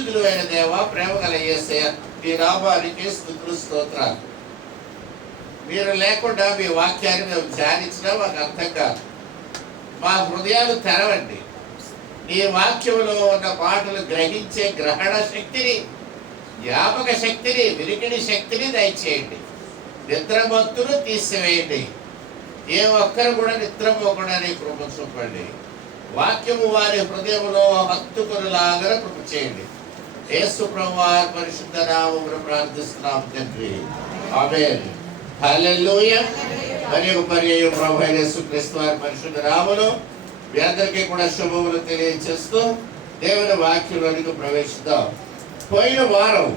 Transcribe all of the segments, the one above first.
పరిశుద్ధులు అయిన దేవ, ప్రేమ గల యేసయ్య, మీ నామానికి స్తుతులు స్తోత్రాలు. మీరు లేకుండా మీ వాక్యాన్ని మేము ధ్యానించినా మాకు అర్థం కాదు. మా హృదయాలు తెరవండి. నీ వాక్యంలో ఉన్న మాటలు గ్రహించే గ్రహణ శక్తిని, జ్ఞాపక శక్తిని, వినికిడి శక్తిని దయచేయండి. నిద్రమత్తును తీసివేయండి. ఏ ఒక్కరు కూడా నిద్రపోకుండా నీ కృప చూపండి. వాక్యము వారి హృదయంలో హత్తుకునేలాగా కృప చేయండి. యేసు ప్రభువారి పరిశుద్ధ నామమున ప్రార్థిస్తున్నాము తండ్రి, ఆమేన్. హల్లెలూయా. మరియు పర్యాయం ప్రభు యేసుక్రీస్తు వారి పరిశుద్ధ నామములో మీ అందరికీ కూడా శుభములు తెలియజేస్తూ దేవుని వాక్యంలోనికి ప్రవేశిద్దాం. పోయిన వారం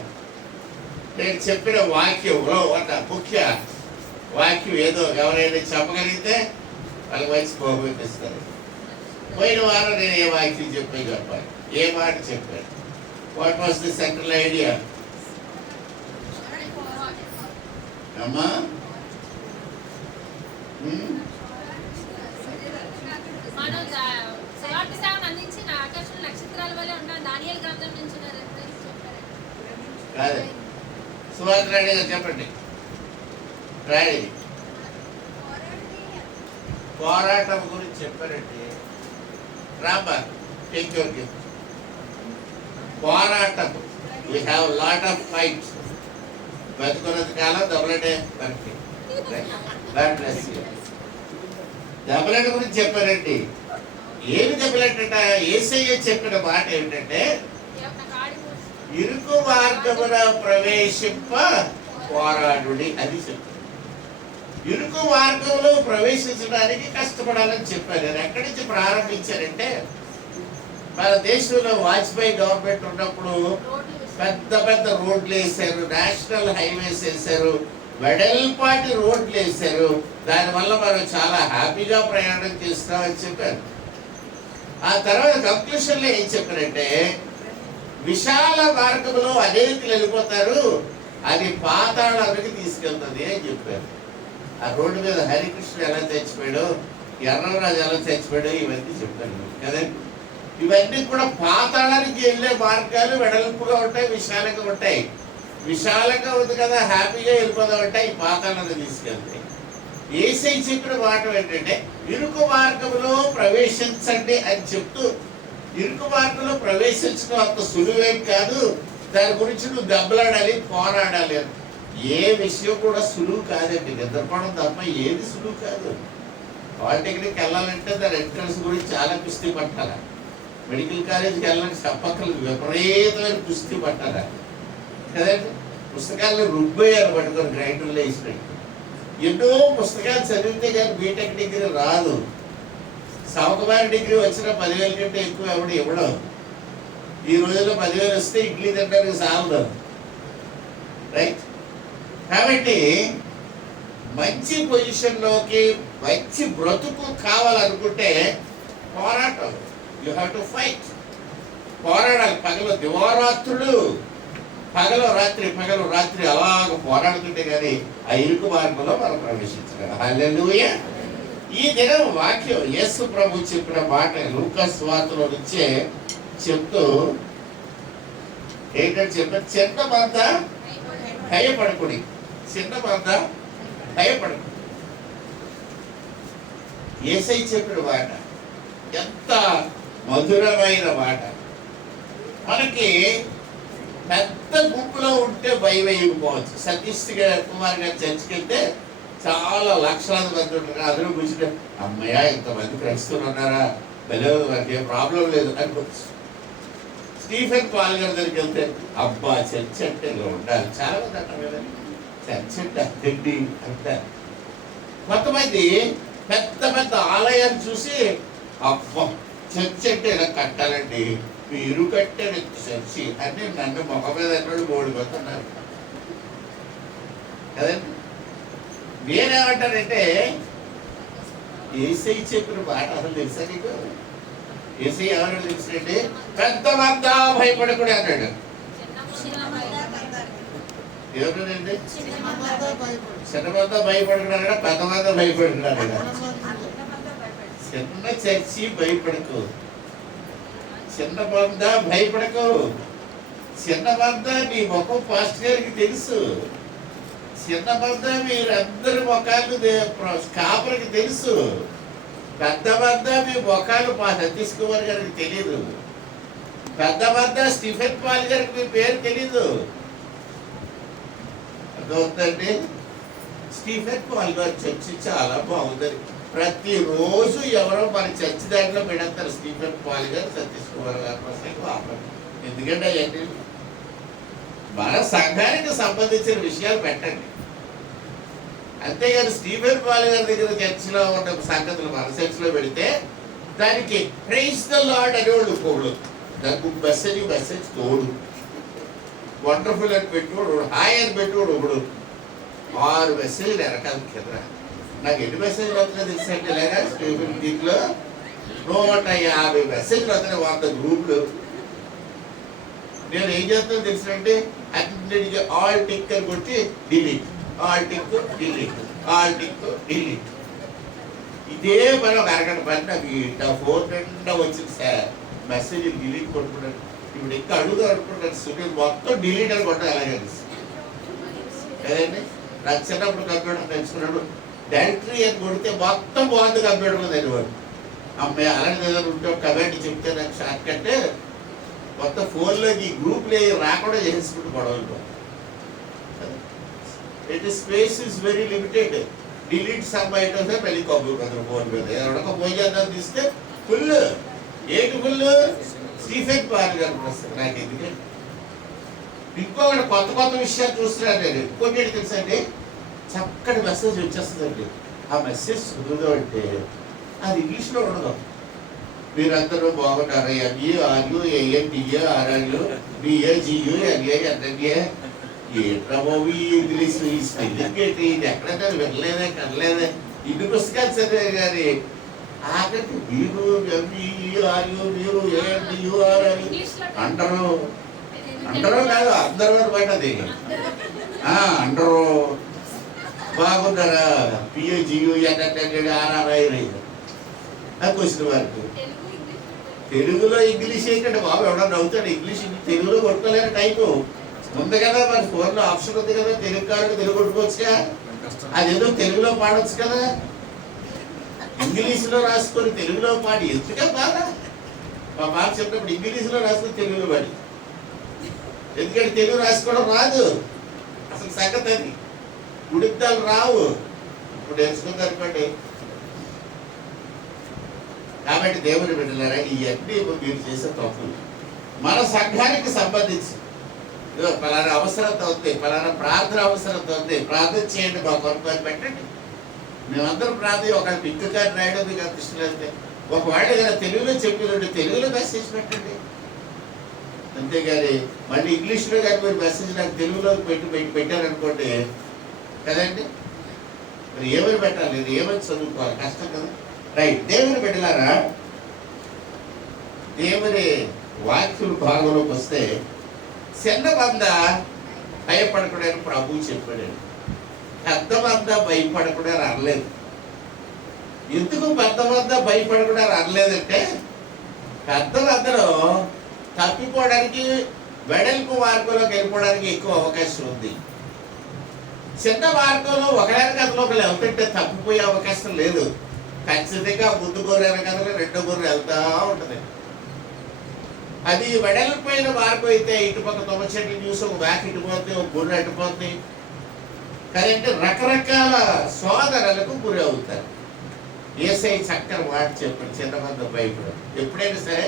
నేను చెప్పిన వాక్యంలో ఒక ముఖ్య వాక్యం ఏదో ఎవరైనా చెప్పగలిగితే వాళ్ళకి మంచి బహుమతిస్తారు. పోయిన వారం నేను ఏ వాక్యం చెప్పాలి, ఏ మాట చెప్పాను? What was the central idea అమ్మా? కాదే, సువార్త రెడీగా చెప్పండి. రాయి పోరాటం గురించి చెప్పారండి. రాబా టేక్ యువర్ గిఫ్ట్. పోరాటం, we have lot of fights. బతుకున్నది కాలం దెబ్బలటే మనకి. దెబ్బలట గురించి చెప్పారండి. ఏమి దెబ్బలట? యేసయ్య చెప్పిన మాట ఏమిటంటే, ఇరుకు మార్గమున ప్రవేశింప పోరాడుడి అని చెప్పారు. ఇరుకు మార్గంలో ప్రవేశించడానికి కష్టపడాలని చెప్పారు. ఎక్కడి నుంచి ప్రారంభించారంటే, మన దేశంలో వాజ్పేయి గవర్నమెంట్ ఉన్నప్పుడు పెద్ద పెద్ద రోడ్లు వేశారు, నేషనల్ హైవేస్ వేశారు, వెడల్పాటి రోడ్లు వేశారు. దానివల్ల మనం చాలా హ్యాపీగా ప్రయాణం చేస్తామని చెప్పారు. ఆ తర్వాత కంక్లూషన్లో ఏం చెప్పారంటే, విశాల మార్గంలో అనేకులు వెళ్ళిపోతారు, అది పాతాళానికి తీసుకెళ్తుంది అని చెప్పారు. ఆ రోడ్డు మీద హరికృష్ణ ఎలా చచ్చిపోయాడు, ఎర్రరాజు ఎలా చచ్చిపోయాడు, ఇవన్నీ చెప్పారు కదండి. ఇవన్నీ కూడా పాతాళానికి వెళ్ళే మార్గాలు వెడల్పుగా ఉంటాయి, విశాలంగా ఉంటాయి. విశాలంగా ఉంది కదా, హ్యాపీగా వెళ్ళిపోదామంటే ఈ పాతాళాన్ని తీసుకెళ్తాయి. యేసయ్య చెప్పిన మాట ఏంటంటే, ఇరుకు మార్గంలో ప్రవేశించండి అని చెప్తూ, ఇరుకు మార్గంలో ప్రవేశించడం అంత సులువేం కాదు, దాని గురించి నువ్వు దెబ్బలాడాలి, పోరాడాలి. ఏ విషయం కూడా సులువు కాదండి. నిద్రపోవడం తప్ప ఏది సులువు కాదు. పాలిటెక్నిక్ వెళ్ళాలంటే దాని ఎంట్రన్స్ గురించి చాలా కుస్తీ పట్టాలి. మెడికల్ కాలేజీకి వెళ్ళాలంటే చెప్పక్కలు విపరీతమైన కుస్తీ పట్టాలి కదండి. పుస్తకాలను రుబ్బేయాలి పట్టుకొని గ్రైండర్లో వేసినట్టు. ఎన్నో పుస్తకాలు చదివితే కానీ బీటెక్ డిగ్రీ రాదు. సమకుమారి డిగ్రీ వచ్చిన 10,000 కంటే ఎక్కువ ఎవడు ఇవ్వడం. ఈ రోజుల్లో 10,000 వస్తే ఇడ్లీ తినడానికి సాలదు, రైట్? కాబట్టి మంచి పొజిషన్లోకి, మంచి బ్రతుకు కావాలనుకుంటే పోరాటం. You have to fight. పోరాడాలి. పగలు దివారాత్రులు, పగలు రాత్రి, పగలు రాత్రి అలాగ పోరాడుతుంటే కానీ ఆ ఇరుకు మార్గంలో మనం ప్రవేశించగలం. హల్లెలూయా. ఈ దినం వాక్యం యేసు ప్రభు చెప్పిన మాట లూకా సువార్తలో నుంచే చెప్తూ ఏంటంటే చెప్పారు, చిన్న మంద భయపడకుడి, చిన్న మంద భయపడకు. యేసయ్య చెప్పిన మాట ఎంత మధురమైన మాట. మనకి పెద్ద గుంపులో ఉంటే భయం వేయకపోవచ్చు. సతీష్ కుమార్ గారు చర్చికి వెళ్తే చాలా లక్షలాది మంది ఉంటారు. అందరూ కూర్చుంటే అమ్మయ్య ఇంతమంది క్రైస్తవులు ఉన్నారా, తెలియదు, మనకి ఏం ప్రాబ్లం లేదు అనుకోవచ్చు. స్టీఫెన్ పాల్ గారి దగ్గరికి వెళ్తే అబ్బా చర్చ్ అంటే ఇలా ఉండాలి, చాలా మంది అంటారు కదా, చర్చ్ అంటే అదండి అంటారు. కొంతమంది పెద్ద పెద్ద ఆలయాన్ని చూసి అబ్బా చర్చ్ అంటే ఇలా కట్టాలండి, మీరు కట్టారు చర్చి అని నన్ను మొహ మీద అన్నాడు ఓడిపోతున్నారు కదండి. మీరేమంటారంటే, యేసయ్య చెప్పిన మాట అసలు తెలుసా నీకు? యేసయ్య ఎవరు తెలుసండి? పెద్ద మంద భయపడకూడదు అన్నాడు. ఎవరండి? చిన్న మంద భయపడుకున్నాడా, పెద్ద మంద భయపడుకున్నాడా? చిన్న చర్చి భయపడకు, చిన్న మంద భయపడకు, చిన్న బద్ద మీ ముఖం పాస్టర్ గారికి తెలుసు. చిన్న బద్ద మీరందరి ముఖాలు కాపరికి తెలుసు. పెద్ద బద్ద మీ ముఖాలు మా సతీష్ కుమార్ గారికి తెలియదు. పెద్ద బద్ద స్టీఫెన్ పాల్ గారికి మీ పేరు తెలీదు. అర్థమవుతుందండి? స్టీఫెన్ పాల్ గారి చర్చి చాలా బాగుందని ప్రతిరోజు ఎవరో మన చర్చి దాంట్లో పెడతారు. స్టీఫెన్ పాల్ గారు, సతీష్ కుమార్ గారి కోసం. ఎందుకంటే అవన్నీ మన సంఘానికి సంబంధించిన విషయాలు పెట్టండి. అంతేగాని స్టీఫెన్ పాల్ గారి దగ్గర చర్చిలో ఉన్న సంగతులు మన చర్చిలో పెడితే దానికి ప్రైజ్ ద లార్డ్ అనేవాళ్ళు ఇంకోడు, దానికి మెసేజ్ తోడు, వండర్ఫుల్ అని పెట్టుకోడు, హాయ్ అని పెట్టుకోడు. ఇప్పుడు 6 మెసేజ్లు వెనకాల కింద. నాకు ఎన్ని మెసేజ్లు వస్తున్నాయి తెలుసంటే ఇలాగా స్టీఫెన్ దీంట్లో 150 మెసేజ్లు వస్తున్నాయి 100 గ్రూపులు. నేను ఏం చేస్తానో తెలిసినంటే అన్నిటికీ ఆల్ టిక్ అని కొట్టి delete, all tick delete, all tick delete. ఇదే పని ఒక అరగంట పని నాకు ఫోన్ నిండా వచ్చింది సార్. Message delete కొట్టుకున్నాను. ఇప్పుడు ఇంకా అడుగుదాం అనుకుంటాను సునీల్ మొత్తం డిలీట్ అని కొట్టాలి. అలాగే కదండి. నాకు చిన్నప్పుడు కంప్యూటర్ తెచ్చుకున్నాడు. డైరెక్టరీ అని కొడితే మొత్తం బాగుంది కంప్యూటర్లో తెలియదు. అమ్మాయి అలాంటి ఏదైనా ఉంటే ఒక కమెంట్ చెప్తే నాకు షార్ట్ కట్టే మొత్తం ఫోన్లోకి గ్రూప్లో రాకుండా చేసుకుంటూ గొడవలు. It space is very limited. Delete some items మళ్ళీ కంప్యూటర్ ఫోన్ మీద ఎవడొక ఫోన్ చేద్దాం తీస్తే ఫుల్. ఏంటి ఫుల్? స్టీఫెన్ పాల్ గారు వస్తారు. నాకు ఎందుకంటే ఇంకొకటి కొత్త కొత్త విషయాలు చూస్తున్నాను నేను. ఇంకోటి తెలుసండి, చక్కటి మెసేజ్ వచ్చేస్తుందండి. ఆ మెసేజ్ చదువుదాం అంటే అది ఇంగ్లీష్లో ఉండదు. మీరందరూ బాగుంటారు. MURU ANDA RRU BAGU NA NNA ఏంట్రా బాబు ఈ ఇంగ్లీష్, ఈ స్పెల్లింగ్ ఏంటి, ఇది ఎక్కడైనా వినలేదే కనలేదే. ఇన్ని పుస్తకాలు చదివే కానీ ఆఖరికి మీరు MURU మీరు ANDU RRU అంటారు. అంటారు కాదు, అందరూ బయటది అంటారు. బాగున్నారా PAGU NNA RRI అది క్వశ్చన్ వారికి. తెలుగులో ఇంగ్లీష్ ఏంటంటే బాబు ఎవడన్నా అవుతాడు. ఇంగ్లీష్ తెలుగులో కొట్టుకోలేని టైపు ఉంది కదా. మరి ఫోన్లో ఆప్షన్ ఉంది కదా, తెలుగు కాడికి తెలుగు కొట్టుకోవచ్చుగా. అదేదో తెలుగులో పాడవచ్చు కదా. ఇంగ్లీష్లో రాసుకొని తెలుగులో పాడి ఎందుకే బాగా. మా బాబు చెప్పినప్పుడు ఇంగ్లీష్లో రాసుకొని తెలుగులో పాడి. ఎందుకంటే తెలుగు రాసుకోవడం రాదు అసలు సంగతి. అది ఉడిద్దాలు రావు. ఇప్పుడు నేర్చుకుంది అనుకోండి. కాబట్టి దేవుని బిడ్డలారా, ఇవన్నీ మీరు చేసే తప్పులు. మన సంఘానికి సంబంధించి పలానా అవసరత ఉంది, పలానా ప్రార్థన అవసరత ఉంది, ప్రార్థన చేయండి మా కొరకు అని పెట్టండి. మేమందరం ప్రార్థన. ఒక పిక్ కార్డు రాయడం మీకు అంత ఇష్టం అయితే ఒకవేళ ఏదైనా తెలుగులో చెప్పినండి తెలుగులో మెసేజ్ పెట్టండి. అంతేగాని మళ్ళీ ఇంగ్లీష్లో కానీ మీరు మెసేజ్ నాకు తెలుగులో పెట్టారనుకోండి కదండి. మరి ఏమని పెట్టాలి, ఏమని చదువుకోవాలి, కష్టం కదా. రైట్. దేవుని బిడ్డలారా, దేవుని వాక్యుల భాగంలోకి వస్తే చిన్న మంద భయపడకూడదని ప్రభువు చెప్పాడు. పెద్ద మంద భయపడకుండా అనలేదు. ఎందుకు పెద్ద మంద భయపడకుండా అనలేదంటే పెద్ద మందలో తప్పిపోవడానికి వెడల్పు మార్గంలోకి వెళ్ళిపోవడానికి ఎక్కువ అవకాశం ఉంది. చిన్న మార్గంలో ఒకదానికి అందులోకి వెళ్తుంటే తప్పిపోయే అవకాశం లేదు. ఖచ్చితంగా ముందు గొర్రె వెనకాల రెండో గొర్రె వెళ్తా ఉంటుంది. అది వెడల్పోయిన మార్గం అయితే ఇటుపక్క తొమ్మ చెట్లు చూసి ఒక బ్యాక్ ఇటుపోతుంది, ఒక గొర్రె అటుపోతుంది. కానీ రకరకాల సోదరులకు గురి అవుతారు. యేసయ్య చక్కని మాట చెప్పండి, చిన్న మంది భయపడదు. ఎప్పుడైనా సరే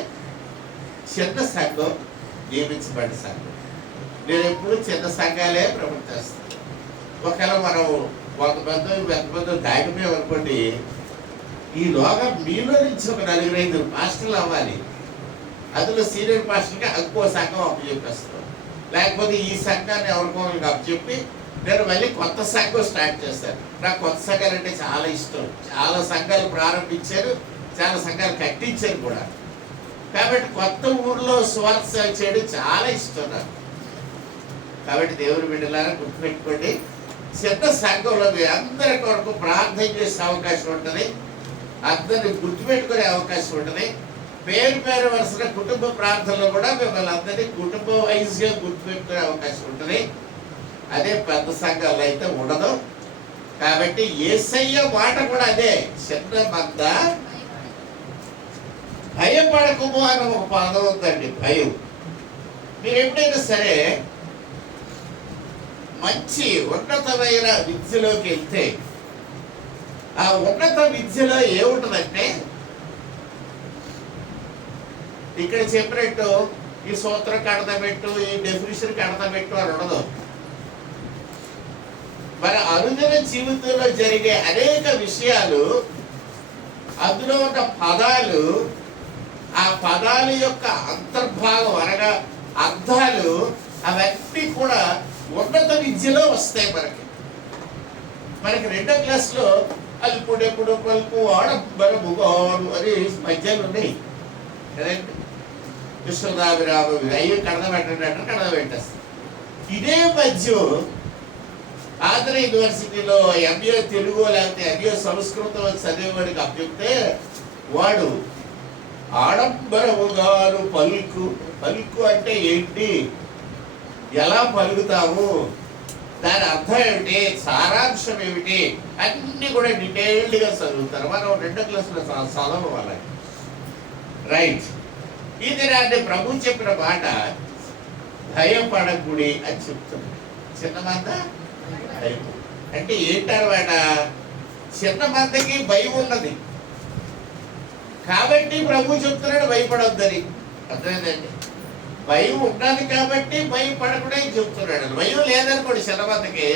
చిన్న సంఘం నియమించబడ్డ సంఘం. నేను ఎప్పుడు చిన్న సంఘాలే ప్రవర్తిస్తాను. ఒకవేళ మనం 100 మంది దాటిపోయామనుకోండి, ఈలోగా మీలో నుంచి ఒక 4-5 పాస్టర్లు అవ్వాలి. అందులో సీనియర్ పాస్టర్గా ఇంకో సంఘం అప్పచెప్పేస్తాం. లేకపోతే ఈ సంఘాన్ని ఎవరికో అప్పచెప్పి నేను మళ్ళీ కొత్త సంఘం స్టార్ట్ చేస్తాను. నాకు కొత్త సంఘాలు అంటే చాలా ఇష్టం. చాలా సంఘాలు ప్రారంభించారు, చాలా సంఘాలు కట్టించారు కూడా. కాబట్టి కొత్త ఊర్లో స్వార్థ సేవ చేయడం చాలా ఇష్టం నాకు. కాబట్టి దేవుని బిడ్డలారా గుర్తుపెట్టుకోండి, చిన్న సంఘంలో మీ అందరి కొరకు ప్రార్థన చేసే అవకాశం ఉంటుంది, అందరిని గుర్తుపెట్టుకునే అవకాశం ఉంటుంది. పేరు పేరు వరుసగా కుటుంబ ప్రార్థనలో కూడా మిమ్మల్ని అందరినీ కుటుంబ వైజ్గా గుర్తుపెట్టుకునే అవకాశం ఉంటుంది. అదే పెద్ద సంఘాల్లో అయితే ఉండదు. కాబట్టి యేసయ్య మాట కూడా అదే, చిన్న మంద భయపడకుము అని ఒక పదం ఉందండి. భయం. మీరు ఎప్పుడైనా సరే మంచి ఉన్నతమైన విద్యలోకి వెళ్తే ఆ ఉన్నత విద్యలో ఏముంటుందంటే, ఇక్కడ చెప్పినట్టు ఈ సూత్రం కడతబెట్టు, ఈ డెఫినిషన్ కడతబెట్టు అని ఉండదు. మన అనుదిన జీవితంలో జరిగే అనేక విషయాలు, అందులో ఉన్న పదాలు, ఆ పదాల యొక్క అంతర్భాగం అనగా అర్థాలు, అవన్నీ కూడా ఉన్నత విద్యలో వస్తాయి. మనకి 2వ క్లాస్లో అల్పుడెప్పుడు పలుపు ఆడంబరము గాను అని మధ్యాలు ఉన్నాయి కదండి. విశ్వనాభిరామ అయ్యో కడదబెట్టండి అంటే కడదబెట్టేస్తాం. ఇదే పద్యం ఆంధ్ర యూనివర్సిటీలో ఎంఏ తెలుగు లేకపోతే ఎంఏ సంస్కృతం చదివేవాడికి అప్పచెప్తే వాడు ఆడంబరముగాను పలుకు, పలుకు అంటే ఏంటి, ఎలా పలుకుతాము, దాని అర్థం ఏమిటి, సారాంశం ఏమిటి, అన్నీ కూడా డీటెయిల్డ్గా చదువుతారు. మనం 2వ క్లాసులో చదవాలి. రైట్. ఇది అంటే ప్రభు చెప్పిన మాట భయపడకుడి అని చెప్తుంది. చిన్న మంద భయం అంటే ఏంటన్నమాట, చిన్న మందకి భయం ఉన్నది కాబట్టి ప్రభు చెప్తున్నాడు భయపడొద్దని. అర్థమైందండి. భయం ఉన్నది కాబట్టి భయపడకుడే చెప్తున్నాడు. భయం లేదనుకోండి చిన్న మందకి,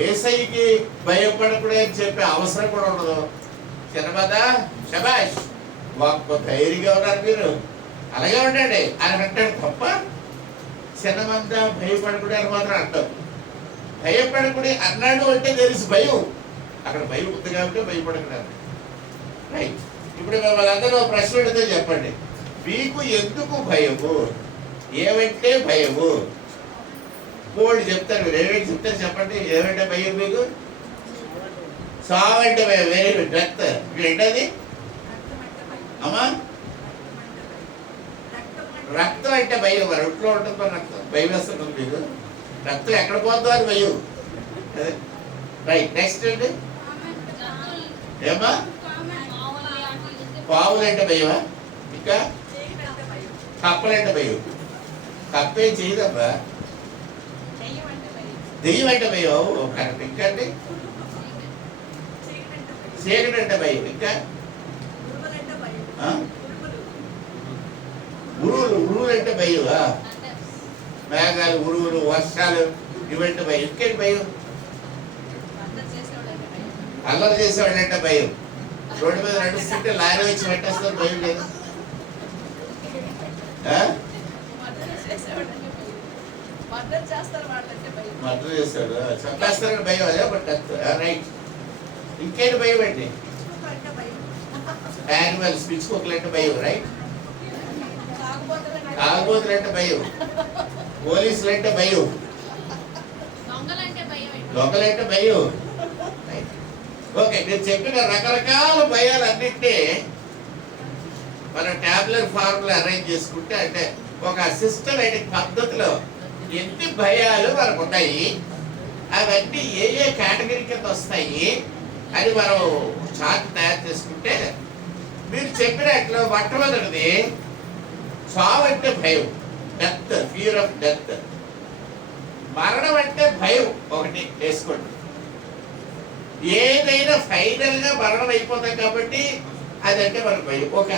యేసయ్యకి భయపడకుడే అని చెప్పే అవసరం కూడా ఉండదు. చిన్న మంద శబాష్ గొప్ప ధైర్యంగా ఉన్నారు మీరు, అలాగే ఉండండి అని అంటాడు తప్ప చిన్న మంద భయపడకుడే అని మాత్రం అంటారు. భయపడకుడి అన్నాడు అంటే తెలిసి భయం, అక్కడ భయం ఉంది కాబట్టి భయపడకూడదు. రైట్. ఇప్పుడు మిమ్మల్ని అందరూ ప్రశ్న అడిగితే చెప్పండి, మీకు ఎందుకు భయము, ఏమంటే భయము? కోళ్ళు చెప్తారు, మీరు ఏమేంటి చెప్తారు చెప్పండి. ఏమంటే భయం మీకు? సావు అంటే భయం. Very good. డెత్ ఏంటది అమ్మా? రక్తం అంటే భయం. మరి ఒంట్లో ఉంటుంది రక్తం, భయం వేస్తుంది మీకు. రక్తం ఎక్కడ పోతుందో అని భయం. రైట్. నెక్స్ట్ అండి ఏమా? పావులంటే భయమా? ఇంకా కప్పలంటే భయం. కప్పేం చేయదమ్మా. దెయ్యం అంటే భయం. కరెక్ట్. ఇంకా అండి చీకటి అంటే భయం. ఇంకా ఉరువులు అంటే భయం. మేఘాలు, ఉరువులు, వర్షాలు ఇవంటే భయం. ఇంకేంటి భయం? అల్లరి చేసేవాళ్ళు అంటే భయం. రోడ్డు మీద నడుస్తుంటే లారీ వచ్చి పెట్టేస్తారు, భయం లేదు. మర్డర్ చేస్తాడు, చంపేస్తారని భయం. అదే బట్ రైట్. ఇంకేంటి భయం అండి? యానిమల్స్, పిచ్చుకోకలు అంటే భయం. రైట్. తాగుబోతులు అంటే భయం. పోలీసులు అంటే భయం. దొంగలంటే భయం. ఓకే. నేను చెప్పిన రకరకాల భయాలన్నింటినీ మనం టాబ్లెట్ ఫార్ములా అరేంజ్ చేసుకుంటే, అంటే ఒక సిస్టమేటిక్ పద్ధతిలో ఎన్ని భయాలు మనకు ఉన్నాయి, అవన్నీ ఏ ఏ కేటగిరీ కింద వస్తాయి అని మనం చార్ట్ తయారు చేసుకుంటే, మీరు చెప్పినట్లు మొట్టమొదటిది చావు అంటే భయం, డెత్, ఫియర్ ఆఫ్ డెత్. మరణం అంటే భయం ఒకటి వేసుకోండి. ఏదైనా ఫైనల్ గా మరణం అయిపోతాం కాబట్టి అదంటే మనకు భయం. ఒక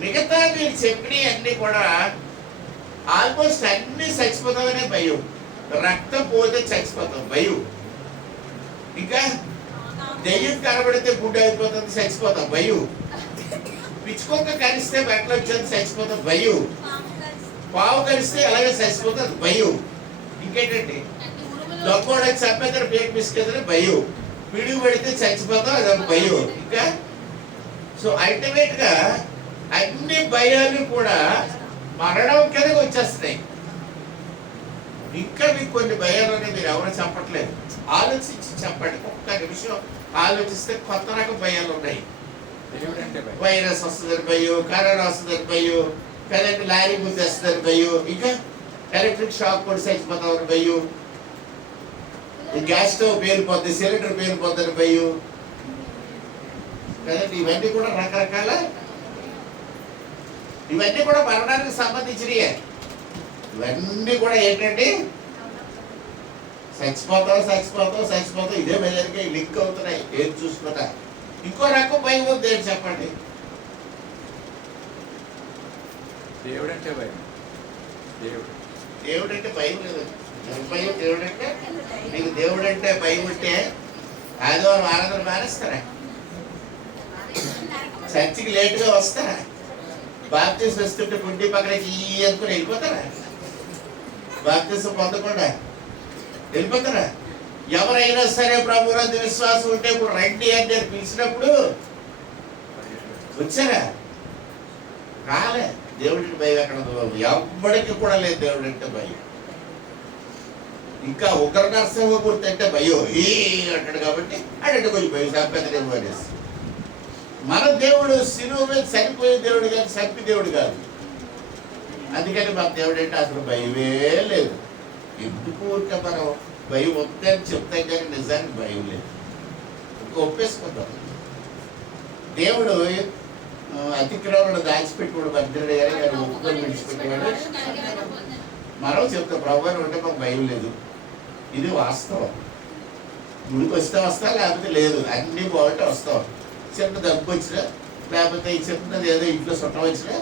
మిగతా మీరు చెప్పినవి అన్ని కూడా ఆల్మోస్ట్ అన్ని చచ్చిపోతామనే భయం. రక్తం పోతే చచ్చిపోతాం భయం. ఇంకా దెయ్యం కనబడితే గుడ్డ అయిపోతుంది చచ్చిపోతాం భయం. పిచ్చుకొక్క కరిస్తే బట్టలు వచ్చేది చచ్చిపోతాం భయం. పావు కరిస్తే అలాగే చచ్చిపోతుంది భయం. ఇంకేంటండి దొంగోడ చంపేద్దరు పేరు పిసుకేదని భయం. పిడుగు పడితే చచ్చిపోతాం అదొక భయం. ఇంకా సో అల్టిమేట్ గా అన్ని భయాలు కూడా మరణం కిందకి వచ్చేస్తున్నాయి. ఇంకా మీకు కొన్ని భయాలని మీరు ఎవరు చెప్పట్లేదు. ఆలోచించి చెప్పండి. ఒక్క నిమిషం ఆలోచిస్తే కొత్త రకం భయాలు ఉన్నాయి. వైరస్ వస్తుందని భయం, కరోనా వస్తుందని భయం, కరెంట్ లారీ గుద్దేస్తుందని భయం, ఇంకా ఎలక్ట్రిక్ షాక్ కూడా చచ్చిపోతామని భయం, గ్యాస్ స్టవ్ పేలిపోద్ది, సిలిండర్ పేలిపోద్దని భయం కదండి. ఇవన్నీ కూడా రకరకాల, ఇవన్నీ కూడా మరణానికి సంబంధించినయే. ఇవన్నీ కూడా ఏంటంటే చచ్చిపోతాం ఇదే మెజర్గా లింక్ అవుతున్నాయి. ఏం చూసుకుంటా ఇంకో రకం భయం ఉంది ఏంటి చెప్పండి? దేవుడంటే భయం. దేవుడంటే భయం లేదు. భయం దేవుడంటే, మీకు దేవుడంటే భయం ఉంటే ఆదివారం ఆరాధన మానేస్తారా? చర్చికి లేటుగా వస్తారా? బాప్తీసం వస్తుంటే గుండి పక్కనకి ఈ అనుకుని వెళ్ళిపోతారా? బాప్తీసం పొందకుండా వెళ్ళిపోతారా? ఎవరైనా సరే ప్రభువునందు విశ్వాసం ఉంటే ఇప్పుడు రండి అని నేను పిలిచినప్పుడు వచ్చారా? రాలే. దేవుడికి భయం ఎక్కడ? ఎవ్వడికి కూడా లేదు దేవుడు అంటే భయం. ఇంకా ఉగ్ర నరసింహమూర్తి అంటే భయం ఈ అంటాడు కాబట్టి అడంటే కొంచెం భయం సంపేదేమో అనేసి. మన దేవుడు శిలువ మీద చనిపోయే దేవుడు కాదు, చంపి దేవుడు కాదు. అందుకని మన దేవుడు అంటే అసలు భయమే లేదు. ఎందుకు ఊరికే మనం భయం వద్దని చెప్తాం కానీ నిజానికి భయం లేదు. ఒప్పేసుకుందాం. దేవుడు అతిక్రమణ దాచిపెట్టుకోడు భద్రుడు గారు గారు ఒప్పుకొని విడిచిపెట్టేవాడు. మనం చెప్తాం ప్రభుత్వం ఉంటే మాకు భయం లేదు. ఇది వాస్తవం. గుడికి వస్తా లేకపోతే లేదు, అన్నీ బాగుంటే వస్తాం. చిన్న దగ్గు వచ్చినా, లేకపోతే ఈ చిన్నది ఏదో ఇంట్లో చుట్టం వచ్చినా,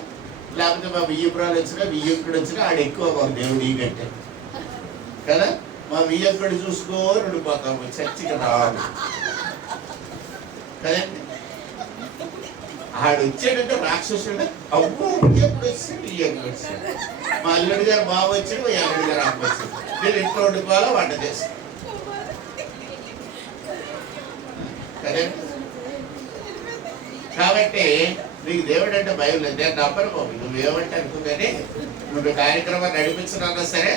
లేకపోతే మా బియ్యపురాలు వచ్చినా, బియ్యంకుడు వచ్చినా ఆడు ఎక్కువ మాకు దేవుడు ఈ కంటే కదా. మా బియ్యంకుడు చూసుకొని ఉండిపోతాము, చర్చికి రావాలి కదండి. ఆడు వచ్చాడంటే రాక్షసుడు అవ్వు ఎప్పుడు వచ్చాడు, బియ్యంకుడు వచ్చాడు. మా అల్లుడి గారు బాబు వచ్చాడు, మా అల్లుడి గారు అమ్మ వచ్చాడు. నేను ఇంట్లో వండుకోవాలా, వంట చేస్తాను కదండి. కాబట్టి నీకు దేవుడు అంటే భయం లేదు. నేను నమ్మను బాబు, నువ్వేమంటే అనుకో, కానీ నువ్వు కార్యక్రమాన్ని నడిపించినా సరే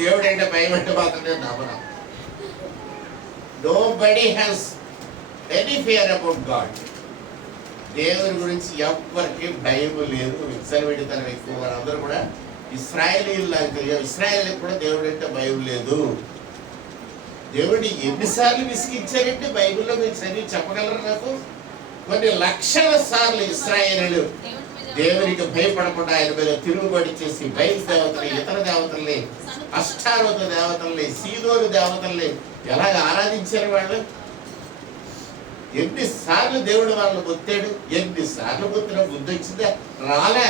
దేవుడు అంటే భయం అంటే మాత్రం నేను నమ్మను. Nobody has any fear about God. దేవుని గురించి ఎవ్వరికి భయం లేదు. విచ్చలవిడితనం ఎక్కువ. వాళ్ళందరూ కూడా ఇస్రాయేలీలకు కూడా దేవుడు అంటే భయం లేదు. దేవుడిని ఎన్నిసార్లు విసిగించారంటే బైబిల్లో మీరు చదివి చెప్పగలరు నాకు? కొన్ని లక్షల సార్లు ఇశ్రాయేలీయులు దేవునికి భయపడకుండా ఆయన మీద తిరుగుబడి చేసి బయలు దేవతల్ని, ఇతర దేవతల్ని, అష్టారోత దేవతల్ని, సీదోరు దేవతల్ని ఎలాగ ఆరాధించారు వాళ్ళు? ఎన్నిసార్లు దేవుడు వాళ్ళని గుర్తాడు? ఎన్నిసార్లు గుర్తున్నా బుద్ధి వచ్చిందా? రాలే.